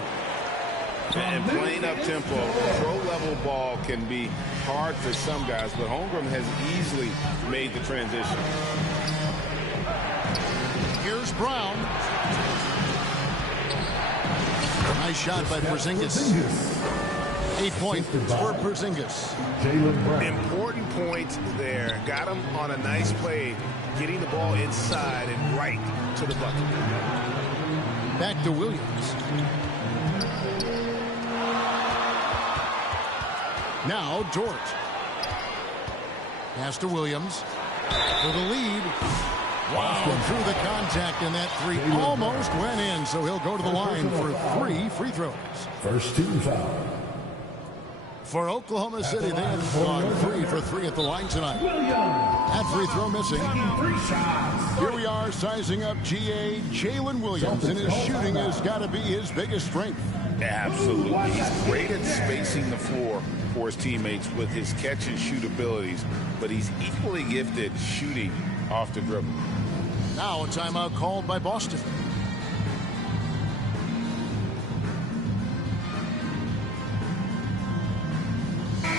And playing up tempo, pro-level ball can be hard for some guys, but Holmgren has easily made the transition. Here's Brown. Nice shot by Porzingis. 8 points for Porzingis. Important point there. Got him on a nice play, getting the ball inside and right to the bucket. Back to Williams. Now Dort. Pass to Williams. For the lead. Wow, through the contact, and that three almost went in, so he'll go to the line for 3 free throws. First team foul. For Oklahoma City, they have gone 3 for 3 at the line tonight. That free throw missing. Here we are sizing up GA Jalen Williams, and his shooting has got to be his biggest strength. Absolutely. He's great at spacing the floor for his teammates with his catch and shoot abilities, but he's equally gifted shooting off the dribble. Now a timeout called by Boston.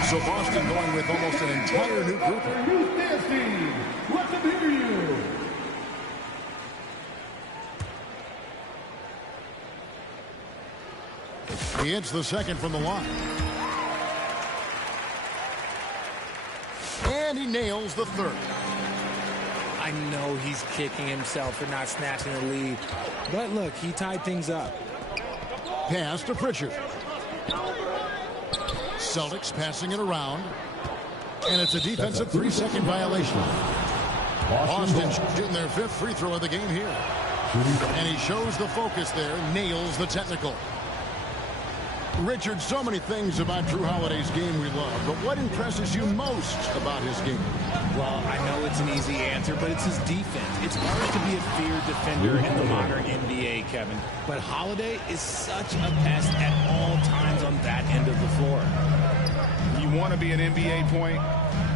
So Boston going with almost an entire new group. Youth dance team, let them hear you. He hits the second from the line. And he nails the third. I know he's kicking himself for not snatching the lead. But look, he tied things up. Pass to Pritchard. Celtics passing it around. And it's a defensive 3-second violation. Boston shooting their 5th free throw of the game here. And he shows the focus there, nails the technical. Richard, so many things about Drew Holiday's game we love, but what impresses you most about his game? Well, I know it's an easy answer, but it's his defense. It's hard to be a feared defender in the modern NBA, Kevin. But Holiday is such a pest at all times on that end of the floor. You want to be an NBA point?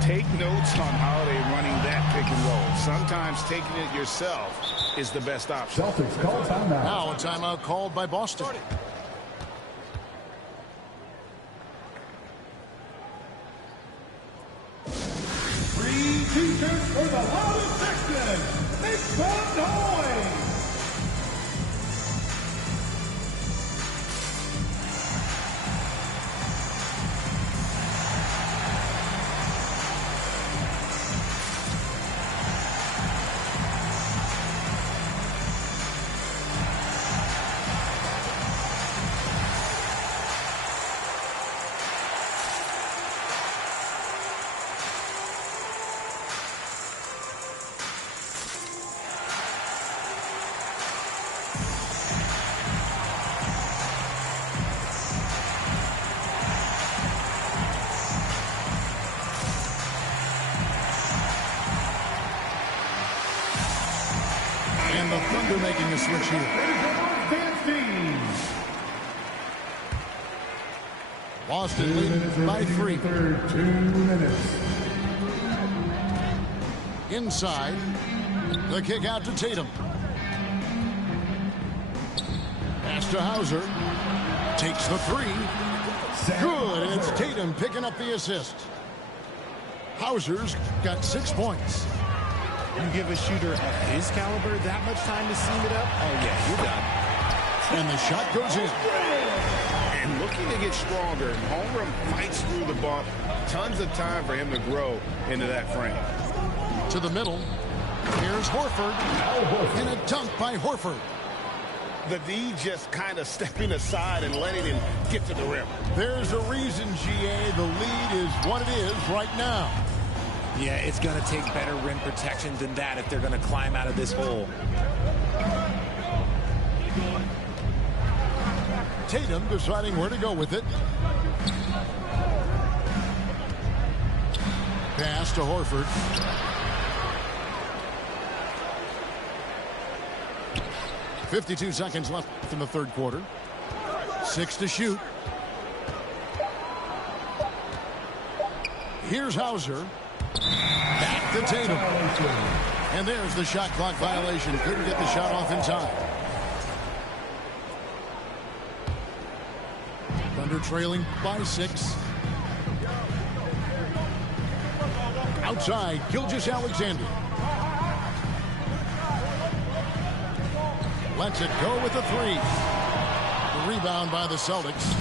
Take notes on Holiday running that pick and roll. Sometimes taking it yourself is the best option. Celtics call timeout. Now a timeout called by Boston. Three teachers for the loudest section. Make some noise. And the Thunder making a switch here. Boston leading by 3. 2 minutes. Inside. The kick out to Tatum. Pass to Hauser. Takes the 3. Good, and it's Tatum picking up the assist. Hauser's got 6 points. You give a shooter of his caliber that much time to seam it up? Oh, yeah, you're done. And the shot goes in. And looking to get stronger. Holmgren fights through the bump. Tons of time for him to grow into that frame. To the middle. Here's Horford. And a dunk by Horford. The D just kind of stepping aside and letting him get to the rim. There's a reason, GA, the lead is what it is right now. Yeah, it's going to take better rim protection than that if they're going to climb out of this hole. Tatum deciding where to go with it. Pass to Horford. .52 seconds left in the third quarter. 6 to shoot. Here's Hauser. Back to Tatum. And there's the shot clock violation. Couldn't get the shot off in time. Thunder trailing by 6. Outside, Gilgeous-Alexander. Lets it go with the 3. The rebound by the Celtics.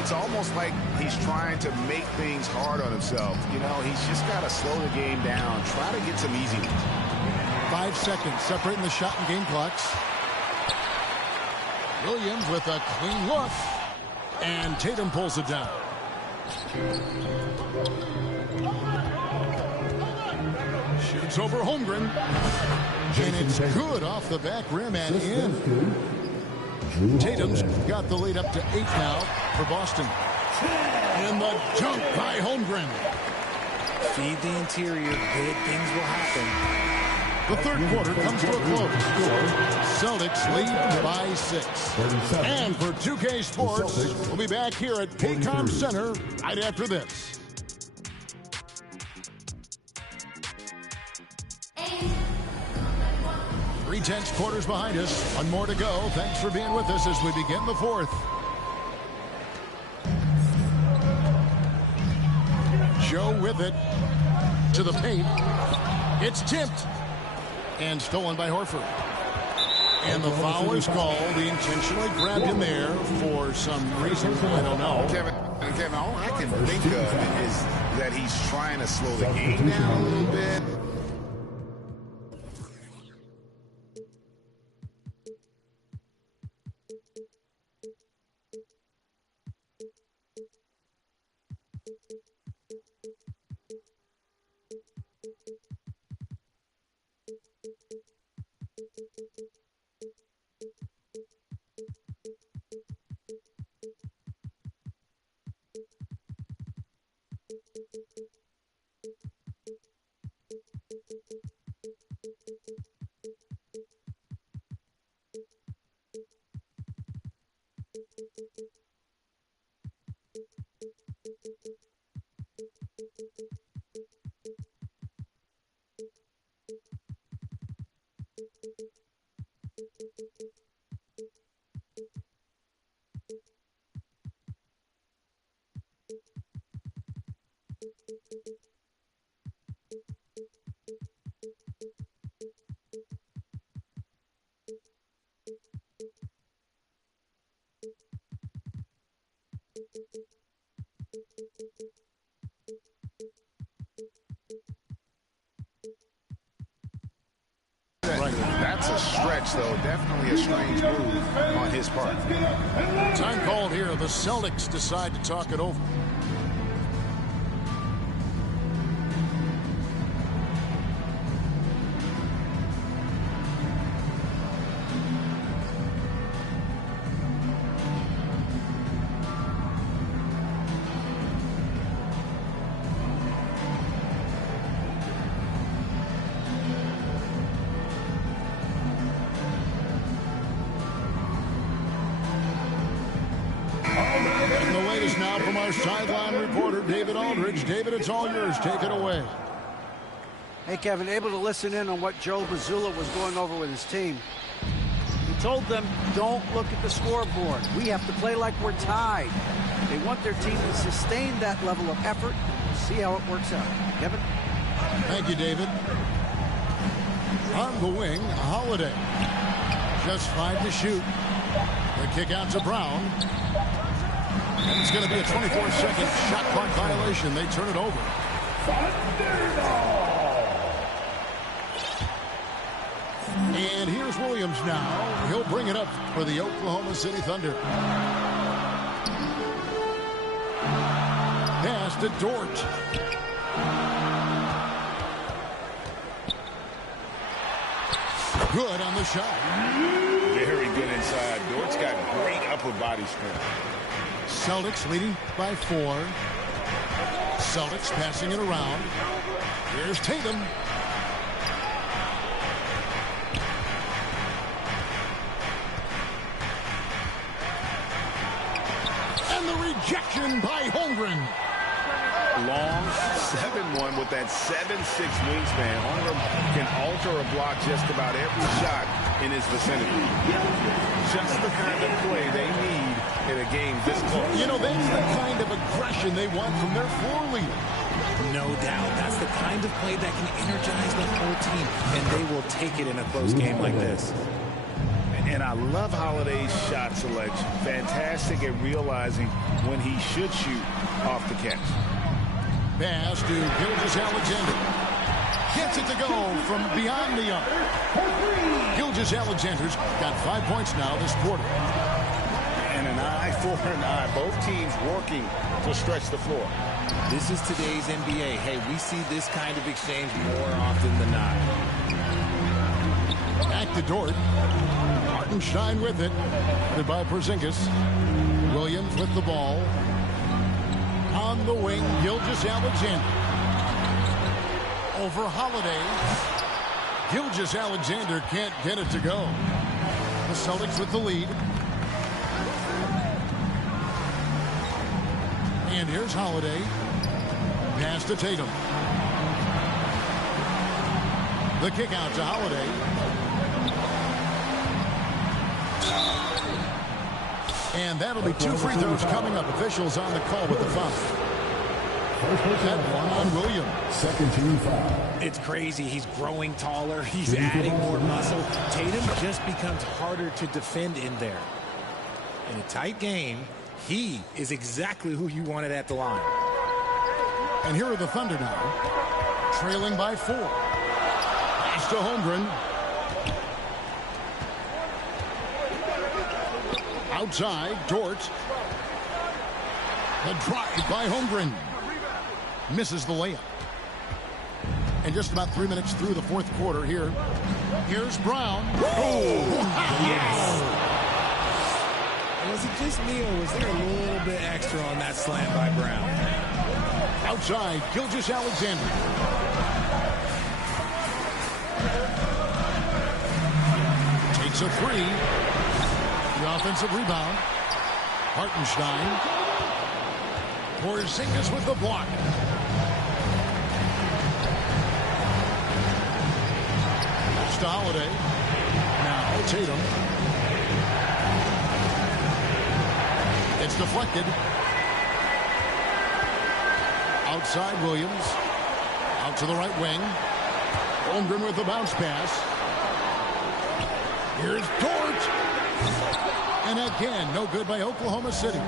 It's almost like he's trying to make things hard on himself. You know, he's just got to slow the game down. Try to get some easy ones. 5 seconds separating the shot and game clocks. Williams with a clean look. And Tatum pulls it down. Shoots over Holmgren. And it's good off the back rim and in. Tatum's got the lead up to 8 now for Boston. And the dunk by Holmgren. Feed the interior. Good things will happen. The third quarter comes to a close. Celtics lead by 6. And for 2K Sports, we'll be back here at Paycom Center right after this. Three-tenths quarters behind us. One more to go. Thanks for being with us as we begin the fourth. Joe with it to the paint. It's tipped and stolen by Horford. And the foul is called. He intentionally grabbed him there for some reason. I don't know. Kevin, And Kevin, all I can think of is that he's trying to slow the game down a little bit. That's a stretch, though. Definitely a strange move on his part. Time called here. The Celtics decide to talk it over. Sideline reporter David Aldridge. David, it's all yours. Take it away. Hey, Kevin, able to listen in on what Joe Mazzulla was going over with his team. He told them, don't look at the scoreboard. We have to play like we're tied. They want their team to sustain that level of effort. We'll see how it works out. Kevin? Thank you, David. On the wing, Holiday. Just 5 to shoot. The kick out to Brown. And it's going to be a 24-second shot clock violation. They turn it over. And here's Williams now. He'll bring it up for the Oklahoma City Thunder. Pass to Dort. Good on the shot. Very good inside. Dort's got great upper body strength. Celtics leading by 4. Celtics passing it around. Here's Tatum. And the rejection by Holmgren. Long 7-1 with that 7'6" wingspan. Holmgren can alter a block just about every shot in his vicinity. Just the kind of play they need in a game this close. You know, that's the kind of aggression they want from their floor leader. No doubt. That's the kind of play that can energize the whole team, and they will take it in a close game like this. And I love Holiday's shot selection. Fantastic at realizing when he should shoot off the catch. Pass to Gilgeous-Alexander. Gets it to go from beyond the arc. Gilgeous-Alexander's got 5 points now this quarter. And an eye for an eye. Both teams working to stretch the floor. This is today's NBA. Hey, we see this kind of exchange more often than not. Back to Dort. Hartenstein with it. Headed by Porzingis. Williams with the ball. On the wing, Gilgeous-Alexander. Over Holiday. Gilgeous-Alexander can't get it to go. The Celtics with the lead. And here's Holiday. Pass to Tatum. The kick out to Holiday. And that'll be 2 free throws coming up. Officials on the call with the foul. That one on Williams. Second team foul. It's crazy. He's growing taller. He's adding more muscle. Tatum just becomes harder to defend in there. In a tight game, He is exactly who you wanted at the line. And here are the Thunder now, trailing by 4. Pass to Holmgren. Outside, Dort. The drive by Holmgren. Misses the layup. And just about 3 minutes through the fourth quarter here. Here's Brown. Oh! Yes! Was it just me, or was there a little bit extra on that slam by Brown? Outside, Gilgeous-Alexander. Takes a 3. The offensive rebound. Hartenstein. Porzingis with the block. Pass to Holiday. Now Tatum. It's deflected. Outside Williams. Out to the right wing. Holmgren with the bounce pass. Here's Dort. And again, no good by Oklahoma City.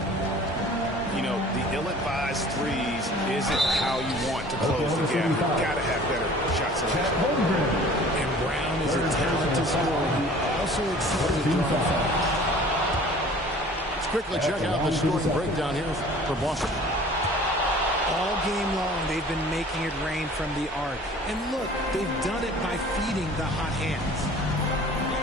You know, the ill-advised threes isn't how you want to close the gap. You've got to have better shot selection. And Brown is a talented scorer who also excels at drawing fouls. Let's quickly check out the scoring breakdown here for Boston. All game long, they've been making it rain from the arc. And look, they've done it by feeding the hot hands.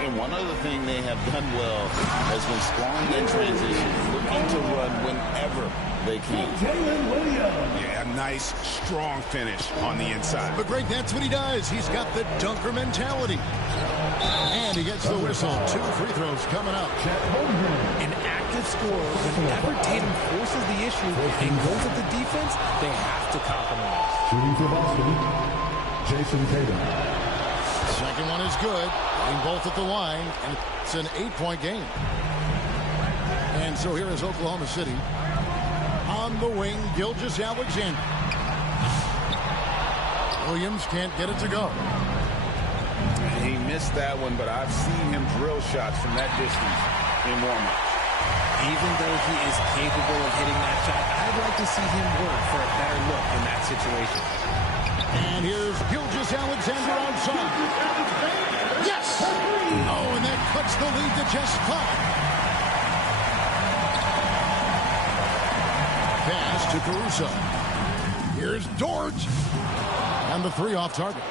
And one other thing they have done well has been scoring in transition, looking to run whenever they can. Yeah, a nice, strong finish on the inside. But great, that's what he does. He's got the dunker mentality. And he gets the whistle. 2 free throws coming up. An active scorer, whenever Tatum forces the issue and goes at the defense, they have to compromise. Shooting for Boston, Jason Tatum. Second one is good. Getting both at the line, and it's an 8-point game. And so here is Oklahoma City. On the wing, Gilgeous-Alexander. Williams can't get it to go. He missed that one, but I've seen him drill shots from that distance in warm-up. Even though he is capable of hitting that shot, I'd like to see him work for a better look in that situation. And here's Gilgeous-Alexander outside. Yes! Oh, and that cuts the lead to just 5. Pass to Caruso. Here's Dort. And the 3 off target.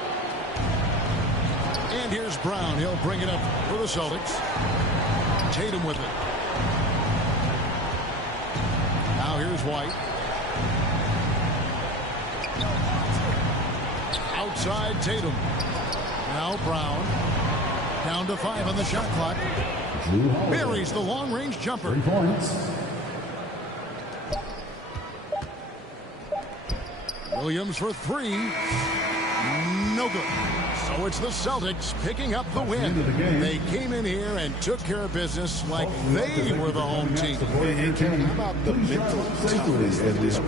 And here's Brown. He'll bring it up for the Celtics. Tatum with it. Now here's White. Outside Tatum. Now Brown. Down to 5 on the shot clock. Buries the long-range jumper. 3 points. Williams for 3. No good. So it's the Celtics picking up the win. They came in here and took care of business like they were the home team. And how about the mental toughness that this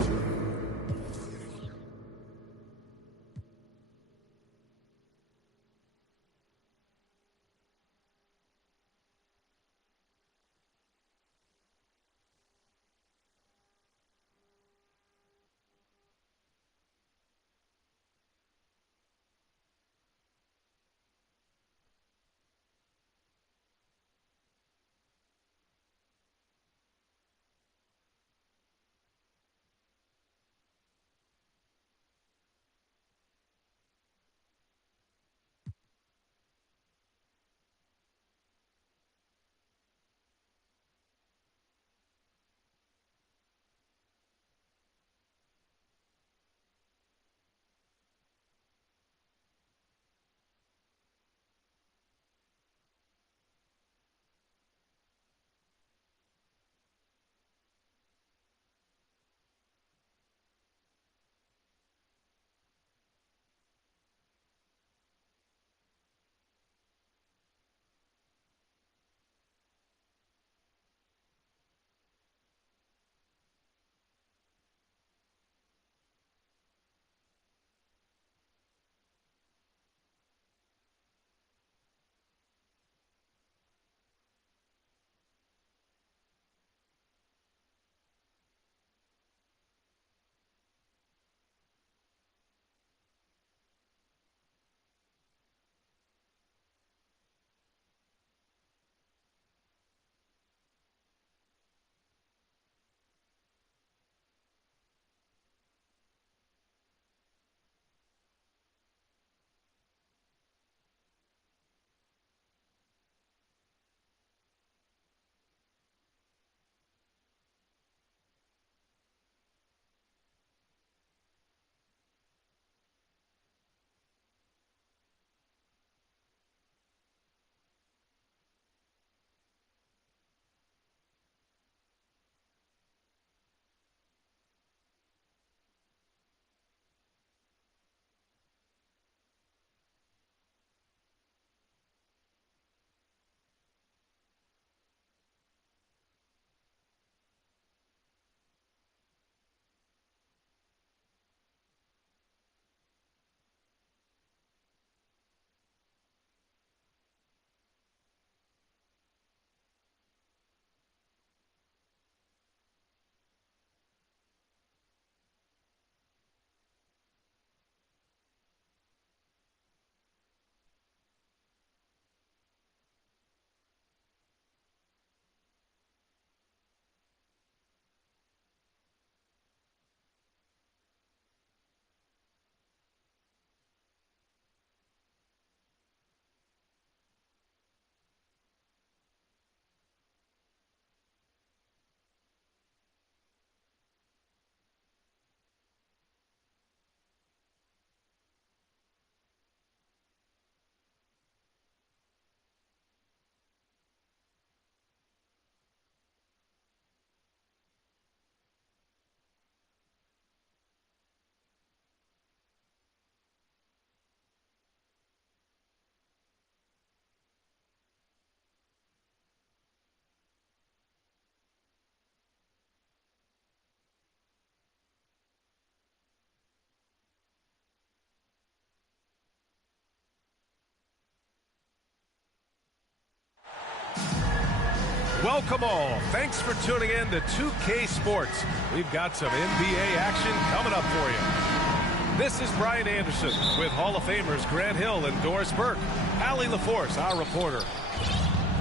Welcome all. Thanks for tuning in to 2K Sports. We've got some NBA action coming up for you. This is Brian Anderson with Hall of Famers Grant Hill and Doris Burke. Allie LaForce, our reporter.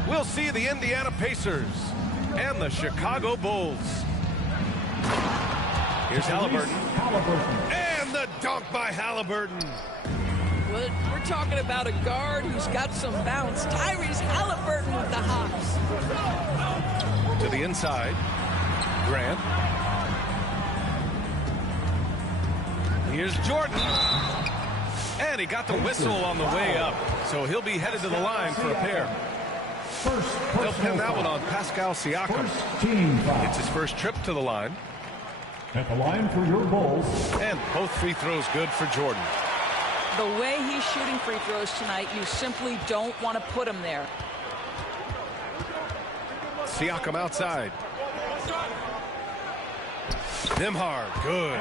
We'll see the Indiana Pacers and the Chicago Bulls. Here's Halliburton. And the dunk by Halliburton. Well, we're talking about a guard who's got some bounce. Tyrese Halliburton with the hops. To the inside. Grant. Here's Jordan. And he got the whistle on the way up. So he'll be headed to the line for a pair. They'll pin that one on Pascal Siakam. It's his first trip to the line. At the line for your Bulls. And both free throws good for Jordan. The way he's shooting free throws tonight, you simply don't want to put him there. Siakam outside. Nembhard, good.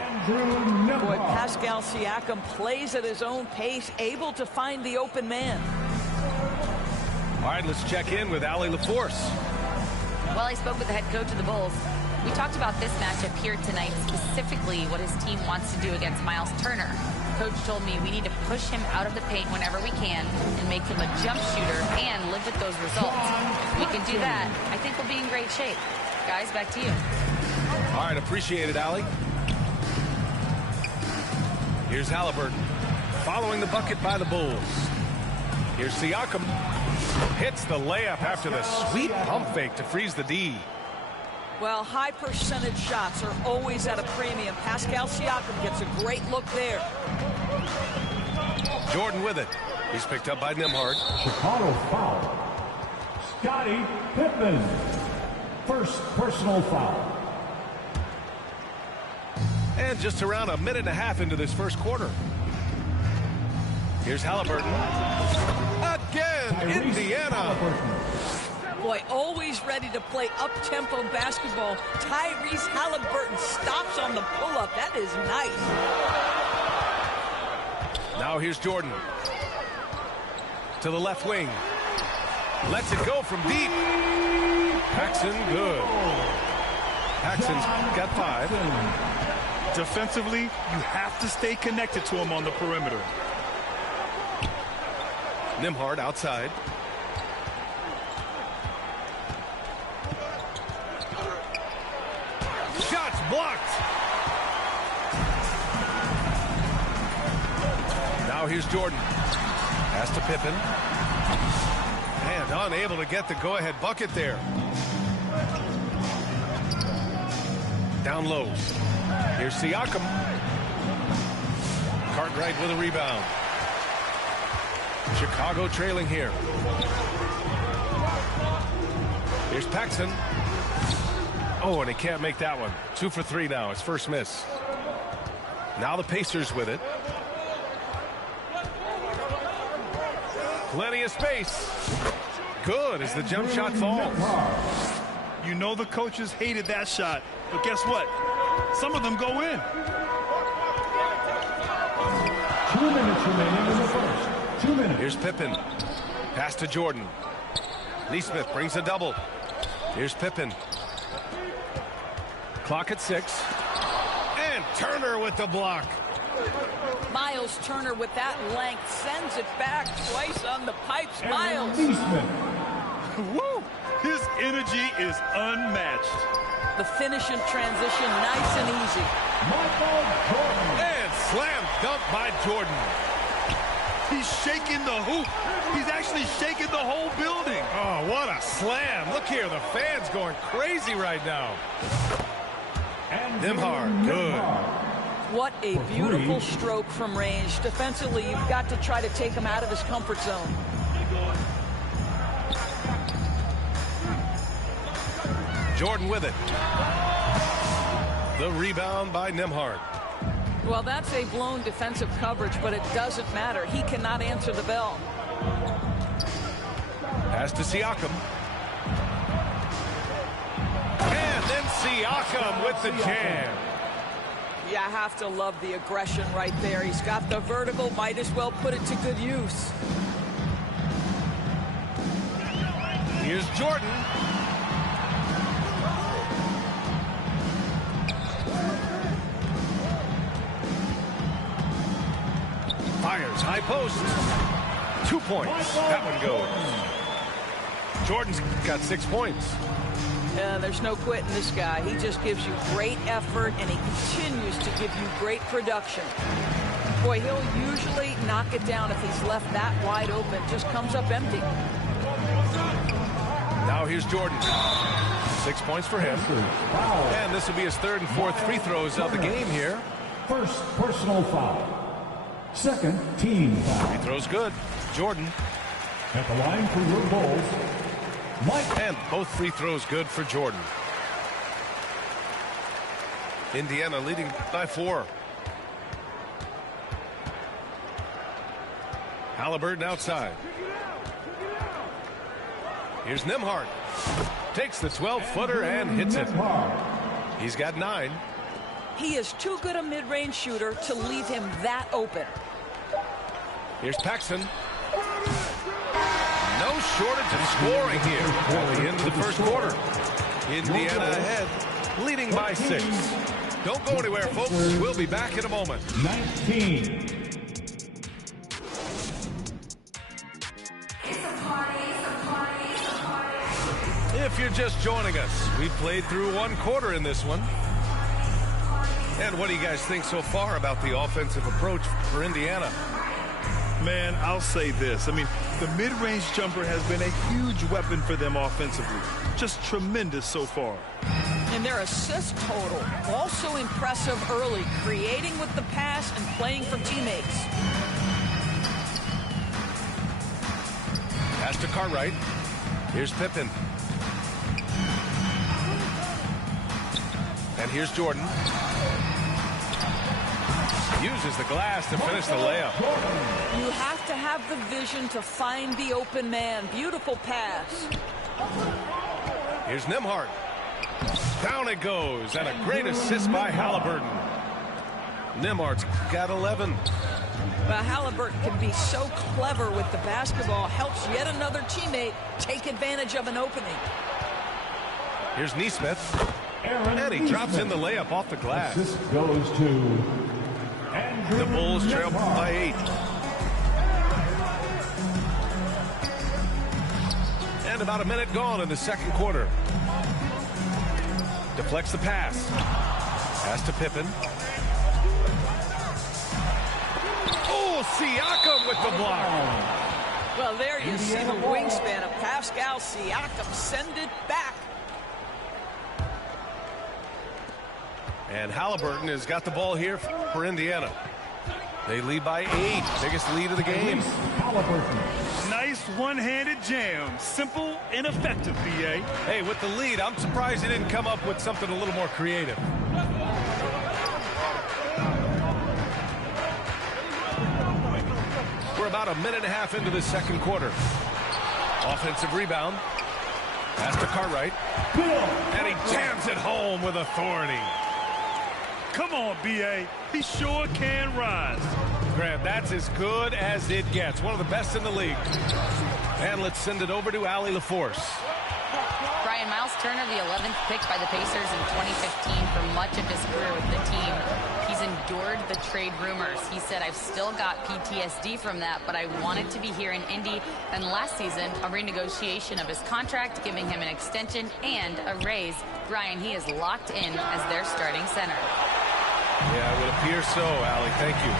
Boy, Pascal Siakam plays at his own pace, able to find the open man. All right, let's check in with Allie LaForce. Well, I spoke with the head coach of the Bulls. We talked about this matchup here tonight, specifically what his team wants to do against Miles Turner. Coach told me we need to push him out of the paint whenever we can and make him a jump shooter and live with those results. If we can do that, I think we'll be in great shape. Guys, back to you. All right, appreciate it, Allie. Here's Halliburton, following the bucket by the Bulls. Here's Siakam. Hits the layup after the sweet pump fake to freeze the D. Well, high percentage shots are always at a premium. Pascal Siakam gets a great look there. Jordan with it. He's picked up by Nembhard. Chicago foul. Scottie Pippen. First personal foul. And just around a minute and a half into this first quarter. Here's Halliburton. Again, Indiana. Boy, always ready to play up-tempo basketball. Tyrese Halliburton stops on the pull-up. That is nice. Now here's Jordan. To the left wing. Lets it go from deep. Paxson, good. Paxson's got 5. Defensively, you have to stay connected to him on the perimeter. Nembhard outside. Shots blocked. Now here's Jordan. Pass to Pippen. And unable to get the go-ahead bucket there. Down low. Here's Siakam. Cartwright with a rebound. Chicago trailing here. Here's Paxson. Oh, and he can't make that one. 2 for 3 now. His first miss. Now the Pacers with it. Plenty of space. Good as the jump shot falls. You know the coaches hated that shot, but guess what? Some of them go in. 2 minutes remaining in the first. 2 minutes. Here's Pippen. Pass to Jordan. Neesmith brings a double. Here's Pippen. Clock at 6. And Turner with the block. Miles Turner with that length sends it back twice on the pipes. Miles. Woo! His energy is unmatched. The finish in transition, nice and easy. And slam dunk by Jordan. He's shaking the hoop. He's actually shaking the whole building. Oh, what a slam. Look here, the fans going crazy right now. Nembhard, good. What a beautiful stroke from range. Defensively, you've got to try to take him out of his comfort zone. Jordan with it. The rebound by Nembhard. Well, that's a blown defensive coverage, but it doesn't matter. He cannot answer the bell. Pass to Siakam. And then Siakam with the jam. You have to love the aggression right there. He's got the vertical, might as well put it to good use. Here's Jordan. post. 2 points. That one goes. Jordan's got 6 points. There's no quitting this guy. He just gives you great effort, and he continues to give you great production. Boy, he'll usually knock it down if he's left that wide open. Just comes up empty. Now here's Jordan. 6 points for him. And this will be his 3rd and 4th free throws of the game here. First personal foul. Second team foul. Free throws good. Jordan. At the line for your Bulls, Mike. And both free throws good for Jordan. Indiana leading by 4. Halliburton outside. Here's Nembhard. Takes the 12-footer and hits it. He's got 9. He is too good a mid-range shooter to leave him that open. Here's Paxson. No shortage of scoring here at the end of the first quarter. Indiana ahead, leading by 6. Don't go anywhere, folks. We'll be back in a moment. 19. If you're just joining us, we've played through 1 quarter in this one. And what do you guys think so far about the offensive approach for Indiana? Man, I'll say this. I mean, the mid-range jumper has been a huge weapon for them offensively. Just tremendous so far. And their assist total, also impressive early, creating with the pass and playing for teammates. Pass to Cartwright. Here's Pippen. And here's Jordan. Uses the glass to finish the layup. You have to have the vision to find the open man. Beautiful pass. Here's Nembhard. Down it goes, and a great assist by Halliburton. Nembhard's got 11. But Halliburton can be so clever with the basketball. Helps yet another teammate take advantage of an opening. Here's Nesmith. And he drops in the layup off the glass. This goes to the Bulls trail by 8. And about a minute gone in the second quarter. Deflects the pass. Pass to Pippen. Oh, Siakam with the block. Well, there you see the wingspan of Pascal Siakam. Send it back. And Halliburton has got the ball here for Indiana. They lead by 8. Biggest lead of the game. Nice one-handed jam. Simple and effective, B.A. Hey, with the lead, I'm surprised he didn't come up with something a little more creative. We're about a minute and a half into the second quarter. Offensive rebound. Pass to Cartwright. And he jams it home with authority. Come on, B.A. He sure can rise. Grant, that's as good as it gets. One of the best in the league. And let's send it over to Allie LaForce. Brian, Miles Turner, the 11th pick by the Pacers in 2015 for much of his career with the team. He's endured the trade rumors. He said, I've still got PTSD from that, but I wanted to be here in Indy. And last season, a renegotiation of his contract, giving him an extension and a raise. Brian, he is locked in as their starting center. Yeah, it would appear so, Allie. Thank you.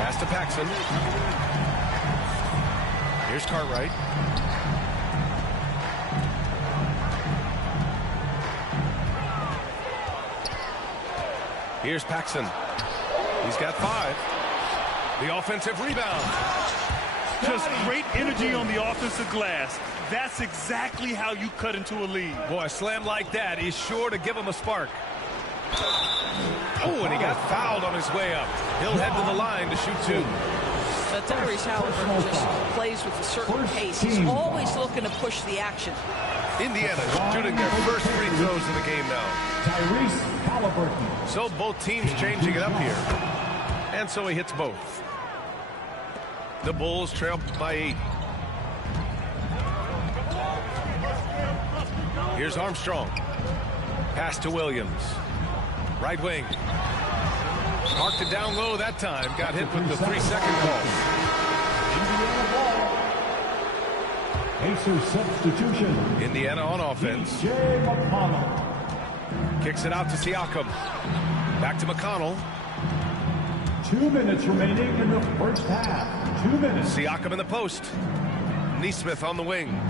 Pass to Paxson. Here's Cartwright. Here's Paxson. He's got 5. The offensive rebound. Just great energy on the offensive glass. That's exactly how you cut into a lead. Boy, a slam like that is sure to give him a spark. Oh, and he got fouled on his way up. He'll head to the line to shoot 2. Tyrese Halliburton just plays with a certain pace. He's always looking to push the action. Indiana shooting their first free throws of the game now. Tyrese Halliburton. So both teams changing it up here. And so he hits both. The Bulls trail by 8. Here's Armstrong. Pass to Williams. Right wing. Marked it down low that time. Got hit with the 3-second call. Indiana ball. Pacers substitution. Indiana on offense. J. McConnell. Kicks it out to Siakam. Back to McConnell. 2 minutes remaining in the first half. 2 minutes. Siakam in the post. Neesmith on the wing.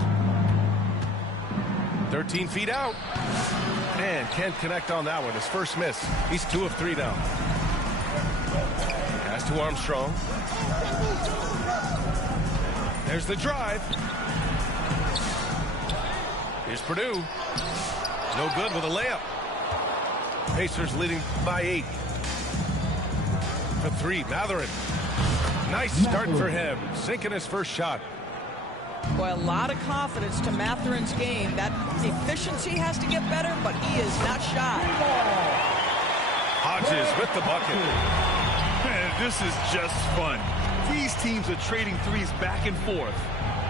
13 feet out. And can't connect on that one. His first miss. He's 2 of 3 now. Pass to Armstrong. There's the drive. Here's Purdue. No good with a layup. Pacers leading by 8. For 3, Matherin. Nice start for him. Sinking his first shot. Boy, a lot of confidence to Matherin's game. That efficiency has to get better, but he is not shy. Hodges with the bucket. Man, this is just fun. These teams are trading threes back and forth.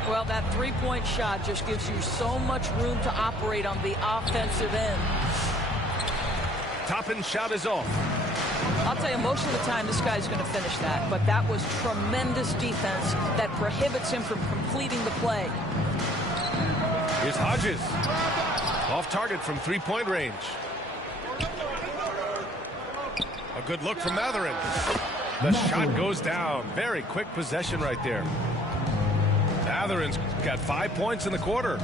Well, that three-point shot just gives you so much room to operate on the offensive end. Toppin shot is off. I'll tell you, most of the time this guy's going to finish that, but that was tremendous defense that prohibits him from completing the play. Here's Hodges. Off target from 3-point range. A good look from Matherin. The shot goes down. Very quick possession right there. Matherin's got 5 points in the quarter.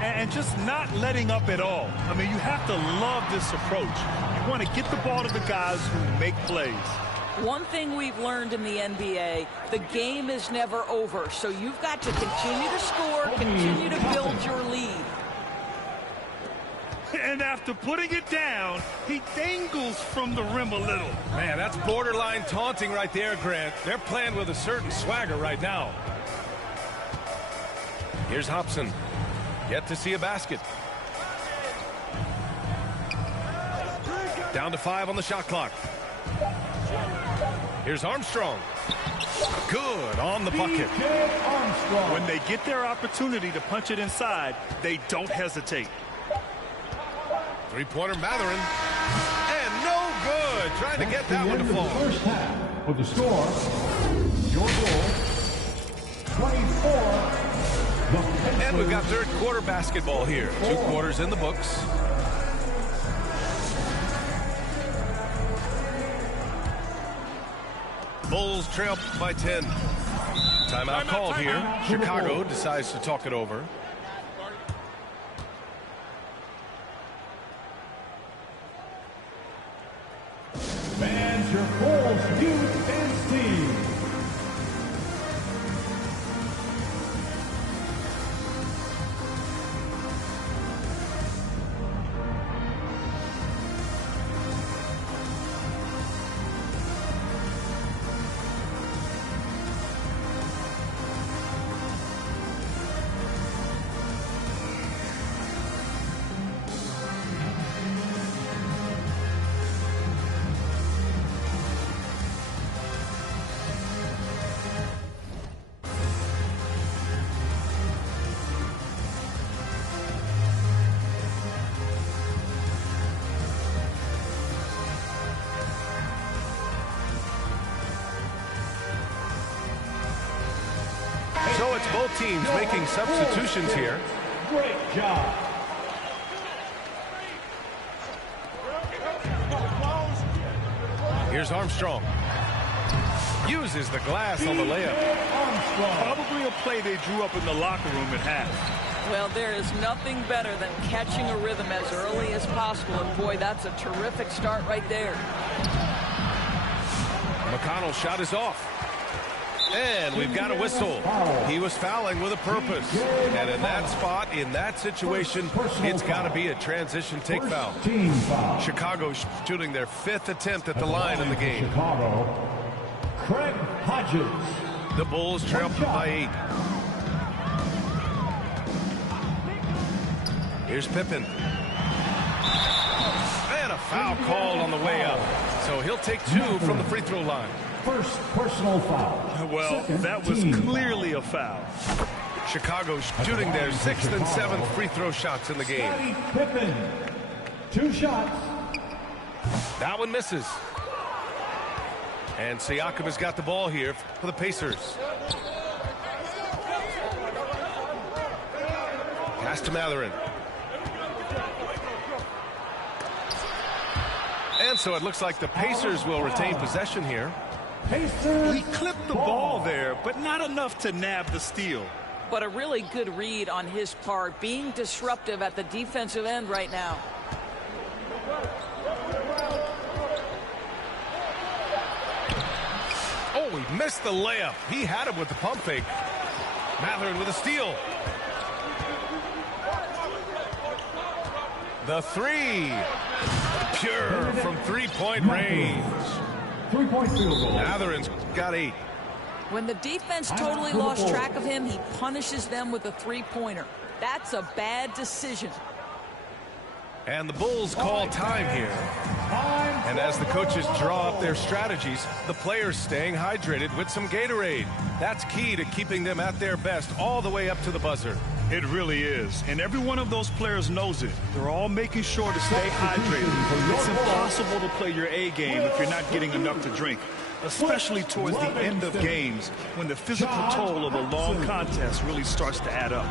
And just not letting up at all. I mean, you have to love this approach. You want to get the ball to the guys who make plays. One thing we've learned in the NBA, the game is never over. So you've got to continue to score, continue to build your lead. And after putting it down, he dangles from the rim a little. Man, that's borderline taunting right there, Grant. They're playing with a certain swagger right now. Here's Hobson. Yet to see a basket. Down to 5 on the shot clock. Here's Armstrong. Good on the bucket. When they get their opportunity to punch it inside, they don't hesitate. Three-pointer Matherin. And no good. Trying to get that one to fall. First half with the score, your goal, 24. And we've got third quarter basketball here. 2 quarters in the books. Bulls trail by 10. Timeout called here. Chicago decides to talk it over. Fans, your Bulls youth and team. So it's both teams making substitutions here. Great job. Here's Armstrong. Uses the glass on the layup. Probably a play they drew up in the locker room at half. Well, there is nothing better than catching a rhythm as early as possible. And, boy, that's a terrific start right there. McConnell's shot is off. And we've got a whistle. He was fouling with a purpose. And in that spot, in that situation, it's got to be a transition take foul. Chicago shooting their 5th attempt at the line in the game. Chicago, Craig Hodges. The Bulls trail by 8. Here's Pippen. And a foul called on the way up. So he'll take 2 from the free throw line. First personal foul. Well, that was clearly a foul. Chicago shooting their 6th and 7th free throw shots in the game. Pippen, 2 shots. That one misses. And Siakam has got the ball here for the Pacers. Pass to Mathurin. And so it looks like the Pacers will retain possession here. He clipped the ball there, but not enough to nab the steal. But a really good read on his part, being disruptive at the defensive end right now. Oh, he missed the layup. He had him with the pump fake. Mathurin with a steal. The three. Pure from three-point range. Three-point field goal. Mathurin's got 8. When the defense totally lost track of him, he punishes them with a three-pointer. That's a bad decision. And the Bulls call time here. And as the coaches draw up their strategies, the players staying hydrated with some Gatorade. That's key to keeping them at their best all the way up to the buzzer. It really is. And every one of those players knows it. They're all making sure to stay hydrated. It's impossible to play your A game if you're not getting enough to drink, especially towards the end of games when the physical toll of a long contest really starts to add up.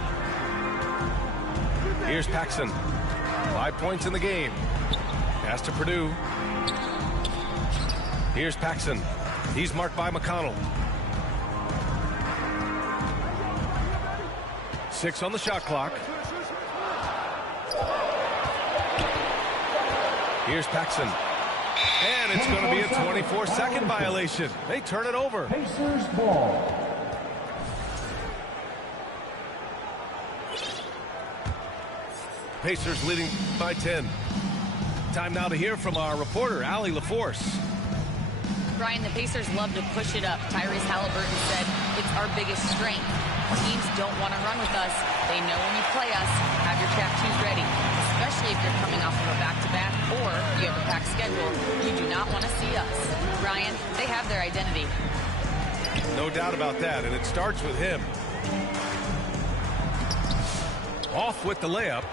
Here's Paxson. 5 points in the game. Pass to Purdue. Here's Paxson. He's marked by McConnell. 6 on the shot clock. Here's Paxson. And it's going to be a 24-second violation. They turn it over. Pacers ball. Pacers leading by 10. Time now to hear from our reporter, Allie LaForce. Brian, the Pacers love to push it up. Tyrese Halliburton said it's our biggest strength. Teams don't want to run with us. They know when you play us, have your trap shoes ready, especially if you're coming off of a back-to-back or you have a packed schedule. You do not want to see us. Brian, they have their identity. No doubt about that, and it starts with him. Off with the layup.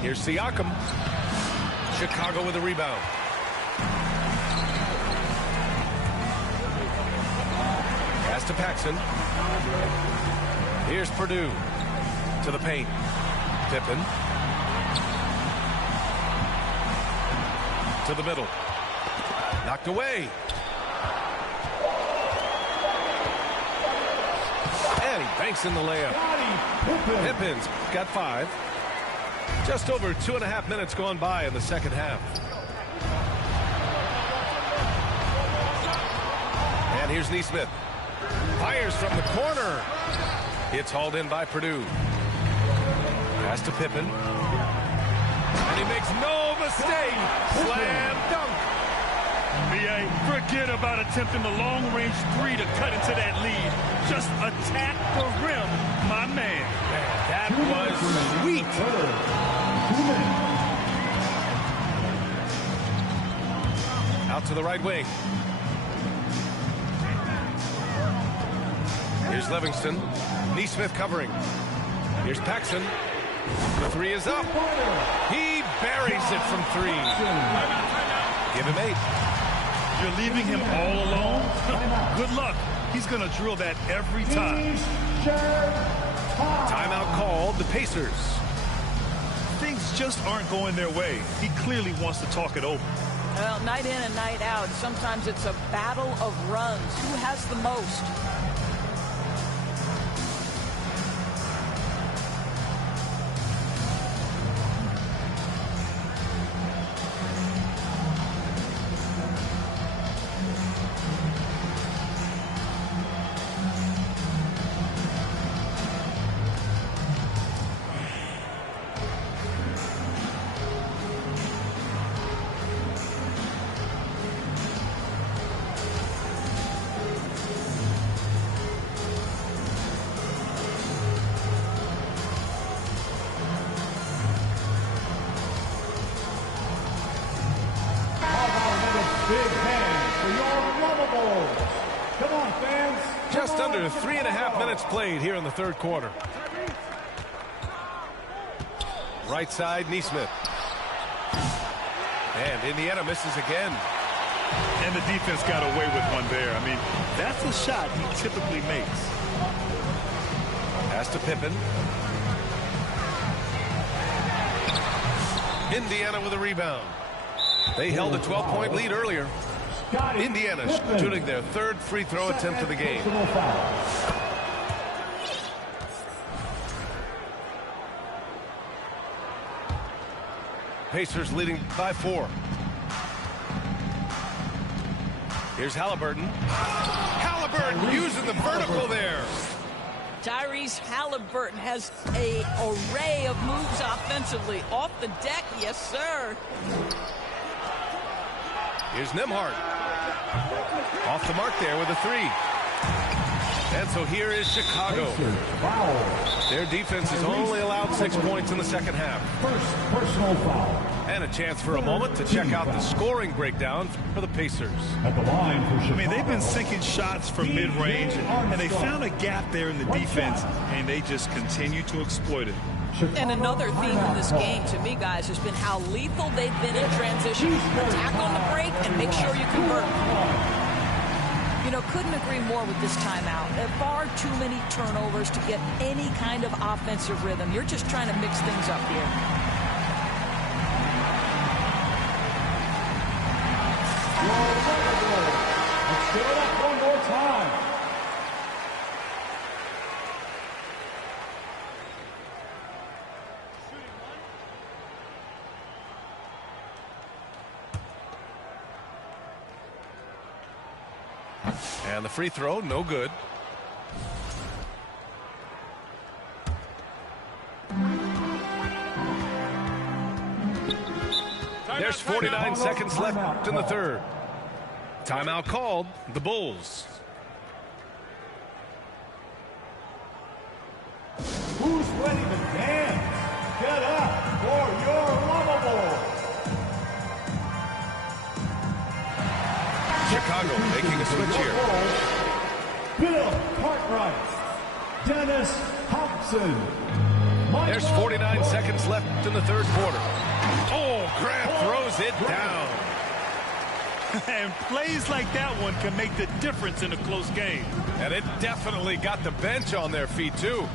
Here's Siakam. Chicago with a rebound. Pass to Paxson. Here's Purdue. To the paint. Pippen. To the middle. Knocked away. And he banks in the layup. Pippen's got 5. Just over 2.5 minutes gone by in the second half. And here's Nesmith. Fires from the corner. It's hauled in by Purdue. Pass to Pippen. And he makes no mistake. Slam dunk. B.A., forget about attempting the long-range 3 to cut into that lead. Just attack the rim, my man. That was sweet. Out to the right wing. Here's Livingston. Nesmith covering. Here's Paxson. The 3 is up. He buries it from 3. Give him 8. You're leaving him all alone? Good luck. He's going to drill that every time. Timeout called. The Pacers. Things just aren't going their way. He clearly wants to talk it over. Well, night in and night out, sometimes it's a battle of runs. Who has the most? Just under 3.5 minutes played here in the third quarter. Right side, Nesmith. And Indiana misses again. And the defense got away with one there. I mean, that's a shot he typically makes. Pass to Pippen. Indiana with a rebound. They held a 12-point lead earlier. Indiana shooting their third free throw attempt of the game. Pacers leading by 4. Here's Halliburton. Halliburton using the vertical there. Tyrese Halliburton has an array of moves offensively. Off the deck, yes, sir. Here's Nembhard. Off the mark there with a 3. And so here is Chicago. Their defense has only allowed 6 points in the second half. First personal foul. And a chance for a moment to check out the scoring breakdown for the Pacers. At the line for Chicago. I mean, they've been sinking shots from mid-range, and they found a gap there in the defense, and they just continue to exploit it. And another theme in this game, to me, guys, has been how lethal they've been in transition. Attack on the break and make sure you convert. You know, couldn't agree more with this timeout. There are far too many turnovers to get any kind of offensive rhythm. You're just trying to mix things up here. Let's give it up one more time. And the free throw, no good. There's 49 seconds left in the third. Timeout called, the Bulls. Who's ready to dance? Get up for your lovable. Chicago making a switch here. Bill Cartwright. Dennis Thompson. There's 49 seconds left in the third quarter. Oh, Grant throws it down. And plays like that one can make the difference in a close game. And it definitely got the bench on their feet, too.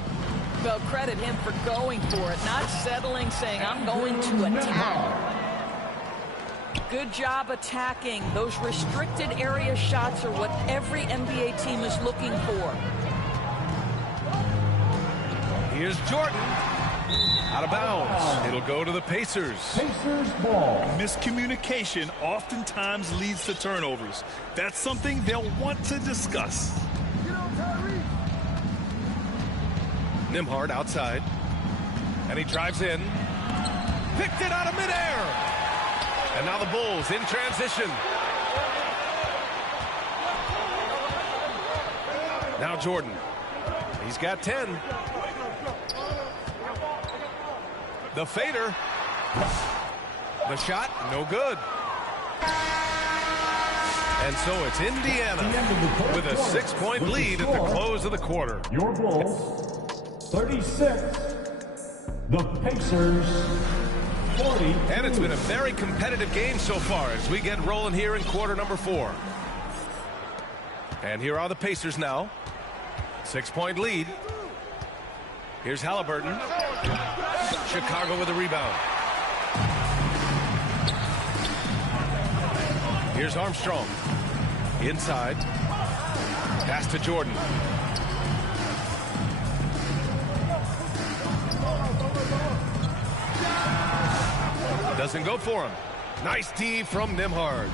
Well, credit him for going for it, not settling, saying, I'm going to attack. Good job attacking. Those restricted area shots are what every NBA team is looking for. Here's Jordan. Out of bounds. It'll go to the Pacers. Pacers ball. Miscommunication oftentimes leads to turnovers. That's something they'll want to discuss. Nembhard outside. And he drives in. Picked it out of midair. And now the Bulls in transition. Now Jordan. He's got 10. The fader. The shot, no good. And so it's Indiana with a 6-point lead at the close of the quarter. Your Bulls, 36. The Pacers, 40. And it's been a very competitive game so far as we get rolling here in quarter number 4. And here are the Pacers now. 6-point lead. Here's Halliburton. Chicago with a rebound. Here's Armstrong. Inside. Pass to Jordan. Doesn't go for him. Nice D from Nembhard.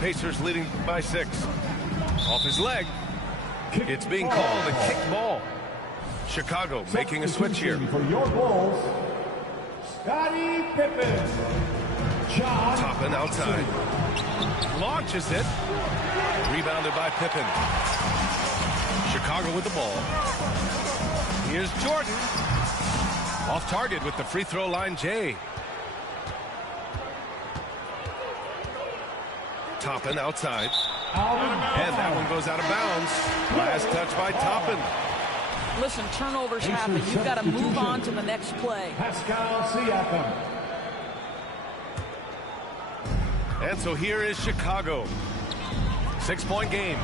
Pacers leading by 6. Off his leg. It's being called a kick ball. Chicago making a switch here. For your Bulls, Scottie Pippen. Toppin outside. Launches it. Rebounded by Pippen. Chicago with the ball. Here's Jordan. Off target with the free throw line, Jay. Toppin outside. And that one goes out of bounds. Last touch by Toppin. Listen, turnovers happen. You've got to move on to the next play. Pascal Siakam. And so here is Chicago. 6-point game.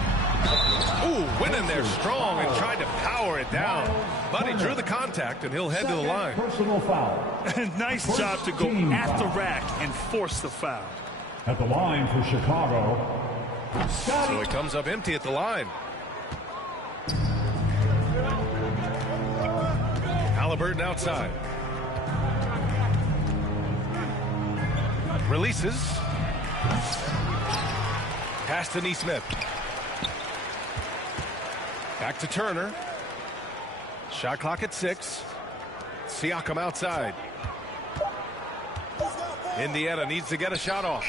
Ooh, went in there strong and tried to power it down. But he drew the contact, and he'll head to the line. Personal foul. Nice job to go at the rack and force the foul. At the line for Chicago, So he comes up empty at the line. Halliburton outside. Releases. Pass to Neesmith. Back to Turner. Shot clock at 6. Siakam outside. Indiana needs to get a shot off.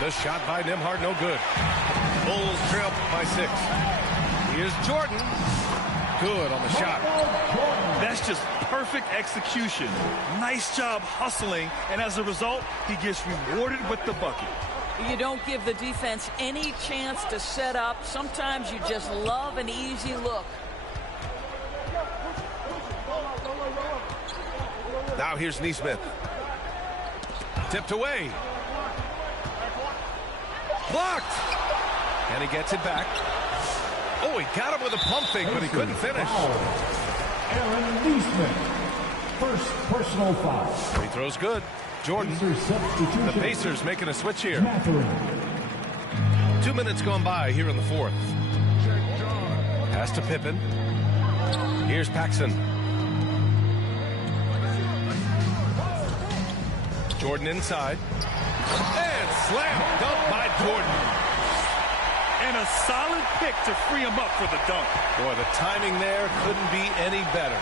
The shot by Nembhard, no good. Bulls trail by 6. Here's Jordan. Good on the shot. That's just perfect execution. Nice job hustling, and as a result, he gets rewarded with the bucket. You don't give the defense any chance to set up. Sometimes you just love an easy look. Now here's Neesmith. Tipped away. Blocked. And he gets it back. Oh, he got him with a pump fake, but he couldn't finish. Aaron Neesmith. First personal foul. Free throw's good. Jordan. The Pacers making a switch here. 2 minutes gone by here in the 4th. Pass to Pippen. Here's Paxson. Jordan inside. And slam dunk by Jordan. And a solid pick to free him up for the dunk. Boy, the timing there couldn't be any better.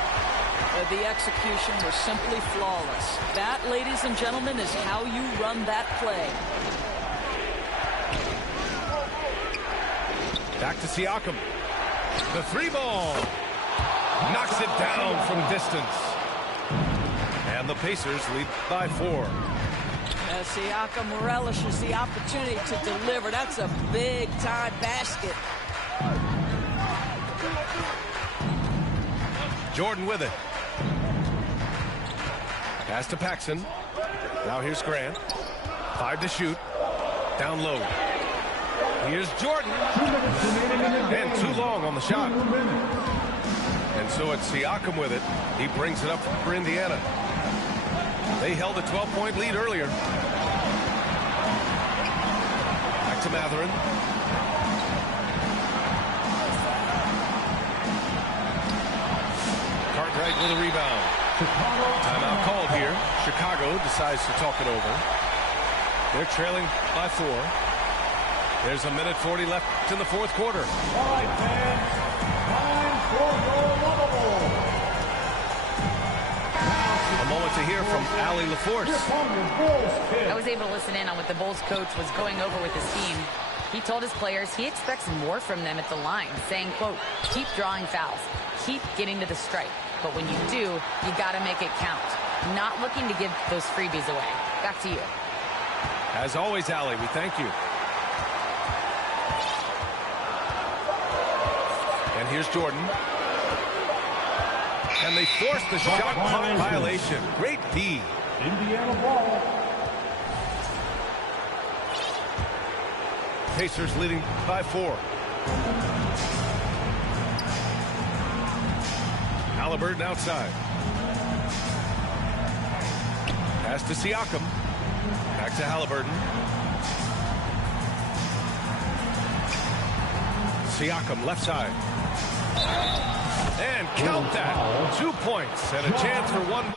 The execution was simply flawless. That, ladies and gentlemen, is how you run that play. Back to Siakam. The 3 ball. Knocks it down from distance. And the Pacers lead by 4. Siakam relishes the opportunity to deliver. That's a big-time basket. Jordan with it. Pass to Paxson. Now here's Grant. 5 to shoot. Down low. Here's Jordan. And too long on the shot. And so it's Siakam with it. He brings it up for Indiana. They held a 12-point lead earlier. Back to Mathurin. Cartwright with a rebound. Timeout called here. Chicago decides to talk it over. They're trailing by 4. There's 1:40 left in the 4th quarter. All right, fans. Time for the lovable. A moment to hear from Allie LaForce. I was able to listen in on what the Bulls coach was going over with his team. He told his players he expects more from them at the line, saying, quote, keep drawing fouls, keep getting to the stripe. But when you do, you got to make it count. Not looking to give those freebies away. Back to you. As always, Allie, we thank you. And here's Jordan. And they force the shot clock violation. Great D. Indiana ball. Pacers leading by 4. Halliburton outside. Pass to Siakam. Back to Halliburton. Siakam left side. And count that. 2 points and a chance for one.